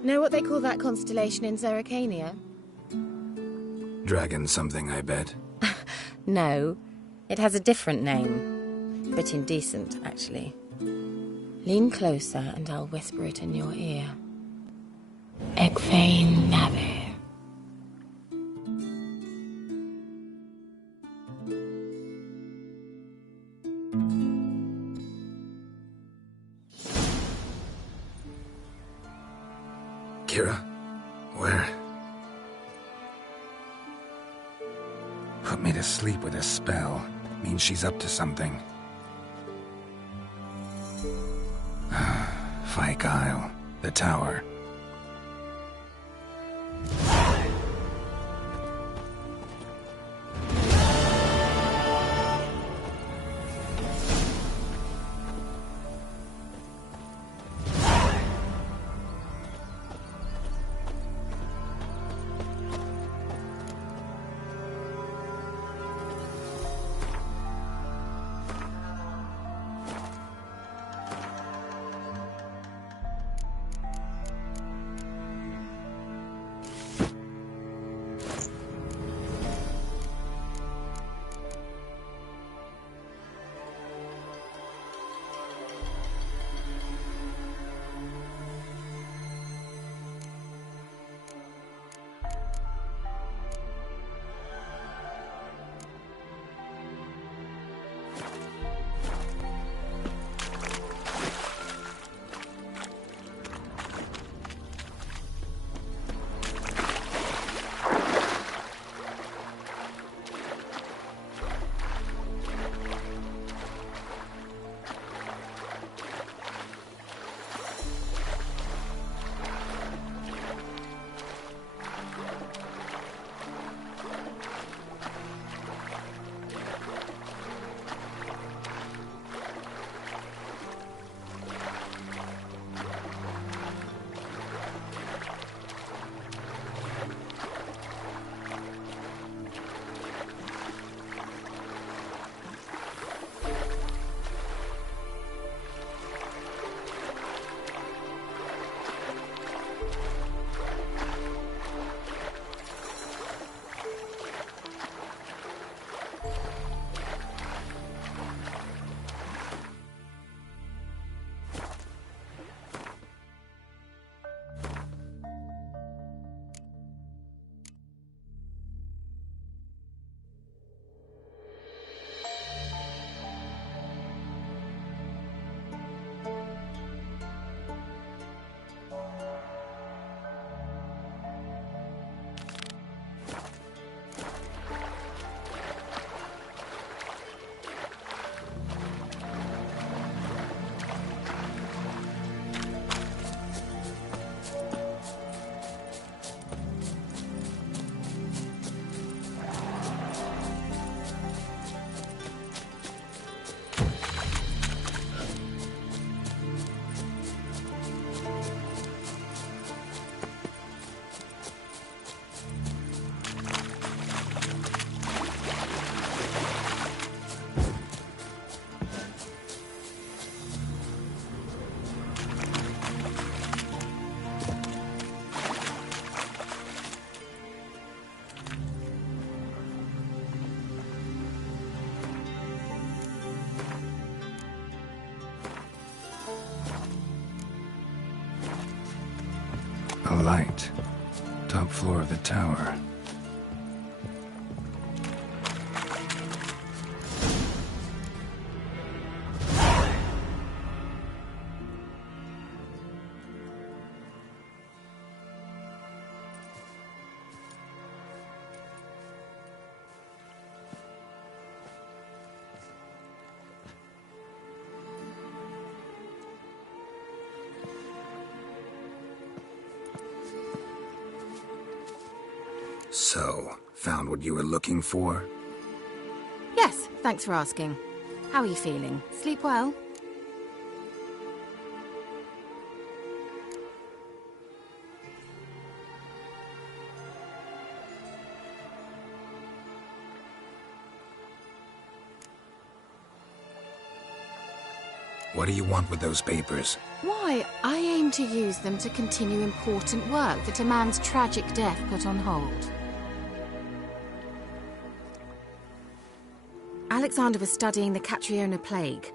Know what they call that constellation in Zerrikania? Dragon something, I bet. No, it has a different name. Bit indecent, actually. Lean closer and I'll whisper it in your ear. Egfain Nave. Kira? Where? Put me to sleep with a spell. Means she's up to something. Fyke Isle. The tower. light. Top floor of the tower. So, found what you were looking for? Yes, thanks for asking. How are you feeling? Sleep well? What do you want with those papers? Why, I aim to use them to continue important work that a man's tragic death put on hold. Alexander was studying the Catriona plague.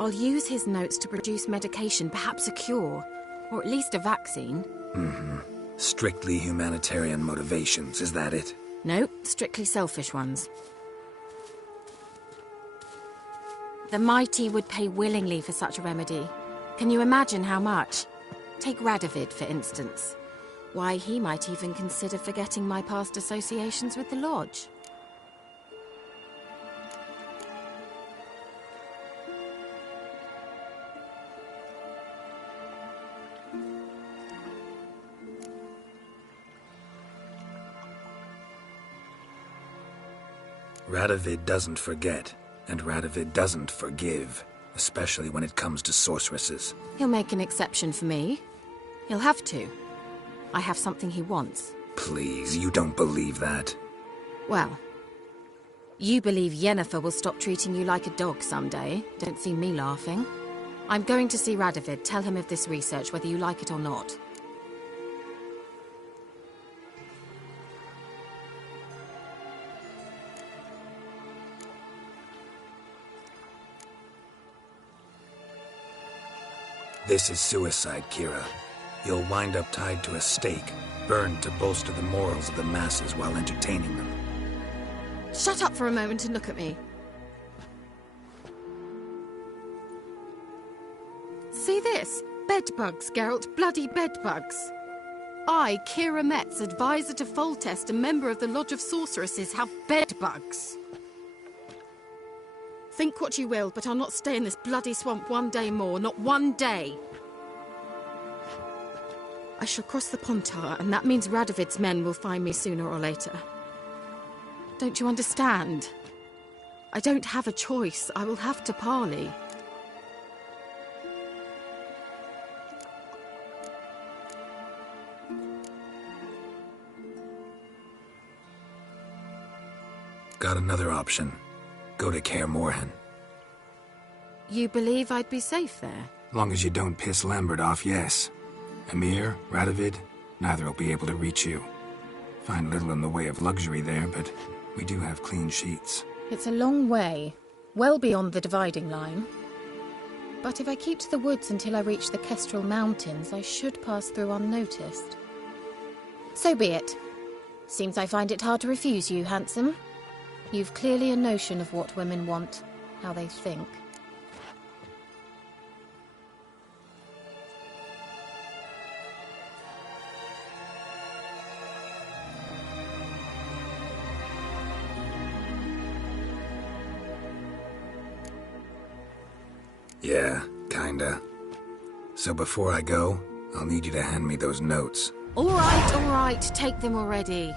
I'll use his notes to produce medication, perhaps a cure, or at least a vaccine. Mm-hmm. Strictly humanitarian motivations, is that it? No, strictly selfish ones. The mighty would pay willingly for such a remedy. Can you imagine how much? Take Radovid, for instance. Why, he might even consider forgetting my past associations with the Lodge. Radovid doesn't forget, and Radovid doesn't forgive, especially when it comes to sorceresses. He'll make an exception for me. He'll have to. I have something he wants. Please, you don't believe that. Well, you believe Yennefer will stop treating you like a dog someday. Don't see me laughing. I'm going to see Radovid, tell him of this research, whether you like it or not. This is suicide, Kira. You'll wind up tied to a stake, burned to bolster the morals of the masses while entertaining them. Shut up for a moment and look at me. See this? Bedbugs, Geralt. Bloody bedbugs. I, Kira Metz, advisor to Foltest, a member of the Lodge of Sorceresses, have bedbugs. Think what you will, but I'll not stay in this bloody swamp one day more. Not one day. I shall cross the Pontar, and that means Radovid's men will find me sooner or later. Don't you understand? I don't have a choice. I will have to parley. Got another option. Go to Kaer Morhen. You believe I'd be safe there? Long as you don't piss Lambert off, yes. Emir, Radovid, neither will be able to reach you. Find little in the way of luxury there, but we do have clean sheets. It's a long way, well beyond the dividing line. But if I keep to the woods until I reach the Kestrel Mountains, I should pass through unnoticed. So be it. Seems I find it hard to refuse you, handsome. You've clearly a notion of what women want, how they think. Yeah, kinda. So before I go, I'll need you to hand me those notes. All right, take them already.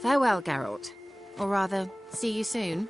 Farewell, Geralt. Or rather, see you soon.